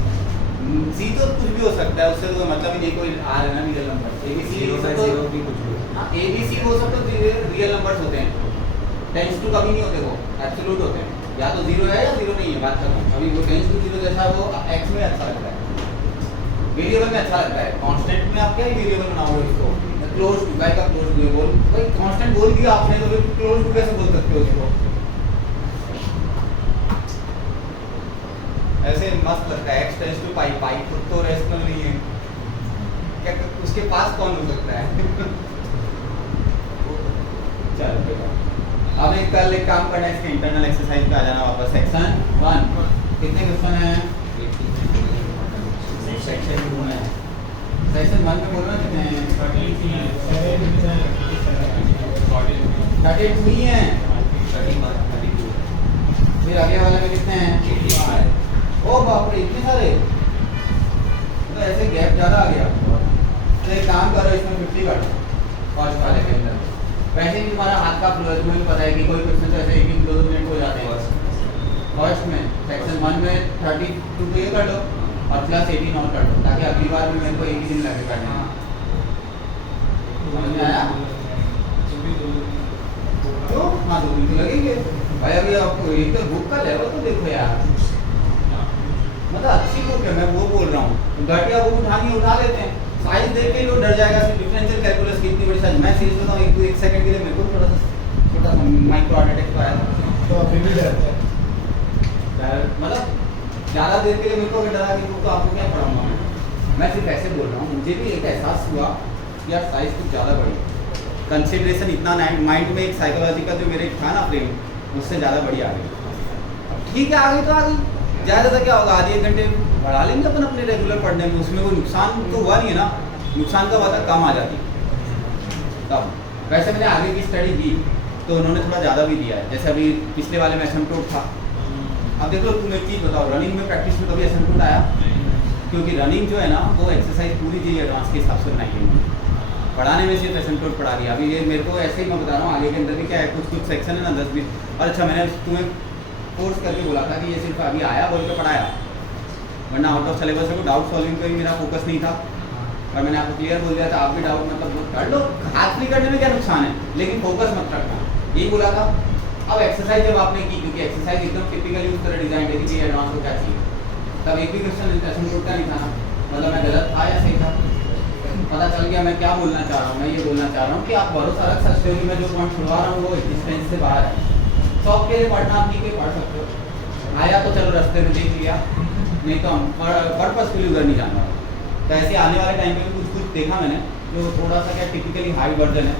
सी तो कुछ भी हो सकता है, उससे तो मतलब ही नहीं, कोई आ रहा है ना रियल नंबर। एबीसी 0 सब by तो 0 भी कुछ भी। हाँ एबीसी वो सब तो रियल नंबर्स होते हैं, टेंस टू कभी नहीं होते, वो एब्सोल्यूट होते हैं। या तो 0 है या 0 नहीं है, बात खत्म। अभी वो टेंस टू 0 जैसा वो एक्स में अच्छा लगता है, वेरिएबल में अच्छा लगता है। कांस्टेंट में आप क्या वेरिएबल बनाओगे इसको, क्लोज टू का क्लोज टू बोल, भाई कांस्टेंट बोल दिया आपने तो फिर क्लोज टू कैसे बोल सकते हो उसको। ऐसे मस्त लगता है, x टेंस टू पाई, पाई खुद तो रेशनल नहीं है, क्या उसके पास कौन हो सकता है। चलो बेटा, अब एक कल एक काम करना है, इसके इंटरनल एक्सरसाइज पे आ जाना वापस। सेक्शन 1 कितने क्वेश्चन हैं, सेक्शन 2 में। सेक्शन 1 में बोलना कितने हैं, 32 ही हैं। 32। फिर आगे वाले में कितने हैं, 85। ओ बाप रे इतने सारे, तो ऐसे गैप ज़्यादा आ गया। तो एक काम करो, इसमें 50 कर दो फर्स्ट वाले के अंदर। वैसे भी तुम्हारा हाथ का फ्लो है, तुम्हें भी पता है कि कोई क्वेश्चन तो ऐसे 1-2 मिनट हो जाते हैं फर्स्ट में। सेक्शन 1 में 32 तो ये कर दो और प्लस 18 और कर दो, ताकि अगली बार भी मेरे को एक ही दिन लगे करने में। समझ में आया? क्यों? हाँ 2 दिन तो लगेंगे भाई। अभी आपको एक तो बुक का लेवल तो देखो यार, मतलब अच्छी बुक है, मैं वो बोल रहा हूँ। घटिया बुक उठानी है, उठा लेते हैं, साइज देख के लोग डर जाएगा। सिर्फ डिफरेंशियल कैलकुलस की इतनी बड़ी साइज, मैं सीरीज बताऊँ एक सेकंड के लिए मेरे को थोड़ा सा छोटा सा माइक्रो हार्ट अटैक तो आया था। तो अभी भी डरते हैं। मतलब ज़्यादा देर के लिए मेरे को अगर डरा कि तो आपको क्या पढ़ाऊँगा मैं सिर्फ ऐसे बोल रहा हूँ। मुझे भी एक एहसास हुआ कि यार साइज कुछ ज़्यादा बड़ी, कंसिडरेशन इतना माइंड में एक साइकोलॉजी का जो मेरे था ना फ्रेम, उससे ज़्यादा बड़ी आ गई। अब ठीक है, आ गई तो आ गई, ज़्यादा क्या होगा, आधे 1 घंटे बढ़ा लेंगे अपन अपने रेगुलर पढ़ने में, उसमें कोई नुकसान तो हुआ नहीं है ना। नुकसान का बात कम आ जाती तब। वैसे मैंने आगे की स्टडी दी तो उन्होंने थोड़ा ज़्यादा भी दिया है, जैसे अभी पिछले वाले में एसिम्पटोट था। अब देख लो, तुम एक चीज़ बताओ, रनिंग में प्रैक्टिस में कभी एसिम्पटोट आया? क्योंकि रनिंग जो है ना वो एक्सरसाइज पूरी चीज़ एडवांस के हिसाब से बनाई है, पढ़ाने में सिर्फ एसिम्पटोट पढ़ा दिया। अभी ये मेरे को ऐसे ही मैं बता रहा हूँ, आगे के अंदर भी क्या है, कुछ सेक्शन है ना 10-20। और अच्छा मैंने तुम्हें कोर्स करके बोला था कि ये सिर्फ अभी आया बोल के पढ़ाया, वरना आउट ऑफ सिलेबस है, डाउट सॉल्विंग पे भी मेरा फोकस नहीं था। और मैंने आपको क्लियर बोल दिया था, आप भी डाउट मतलब कर लो, हाथ फ्री करने में क्या नुकसान है, लेकिन फोकस मत रखना, यही बोला था। अब एक्सरसाइज जब आपने की, क्योंकि एक्सरसाइज एकदम टिपिकली उस तरह डिजाइन है कि एडवांस को क्या चाहिए, तब एक भी क्वेश्चन एसिम्पटोट का नहीं था ना, मतलब मैं गलत था या सही था, पता चल गया। मैं क्या बोलना चाह रहा हूँ, मैं ये बोलना चाह रहा हूँ कि आप भरोसा रख सकते हो कि मैं जो पॉइंट छुड़वा रहा हूँ वो डिस्टेंस से बाहर है। शौक के लिए पढ़ना आप ठीक है, पढ़ सकते हो, आया तो चलो रास्ते में देख लिया, नहीं तो हम पर्पसफुली उधर नहीं जाना। तो ऐसे आने वाले टाइम पे भी कुछ देखा मैंने जो थोड़ा सा क्या टिपिकली हाई वर्जन है,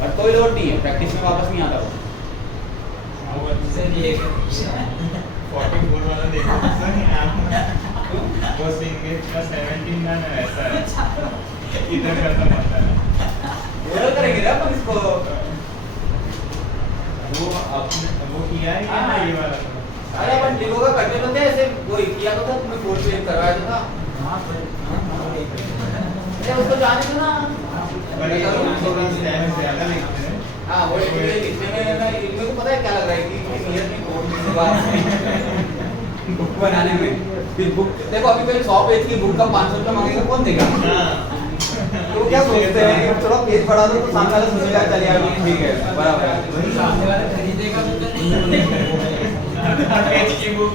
बट कोई लोड नहीं है, प्रैक्टिस में वापस नहीं आता वो। सर ये 44 वाला देखो सर वो सिंगेज का 17 का ना वैसा है इधर खत्म होता है बोलो करेंगे ना अपन इसको वो अपने वो किया है क्या ये वाला अरे अपन लीगो का करते तो थे ऐसे वो किया तो था तुमने कोर्स पे करवाया तो था अरे उसको जाने दो ना पर ये तो थोड़ा स्टैंड ज्यादा लिखते हैं हाँ वो इसलिए लिखने में ना इनमें को पता है क्या लग रहा है कि नियर की कोर्स के बाद बुक बनाने में फिर बुक देखो अभी पहले 100 पेज की बुक का 500 रुपया मांगेगा कौन देगा तो क्या सोचते हैं कि थोड़ा पेज बढ़ा दो तो सामने वाला सोचेगा चल यार ठीक है बराबर है वही सामने वाला खरीदेगा तो नहीं पेज की बुक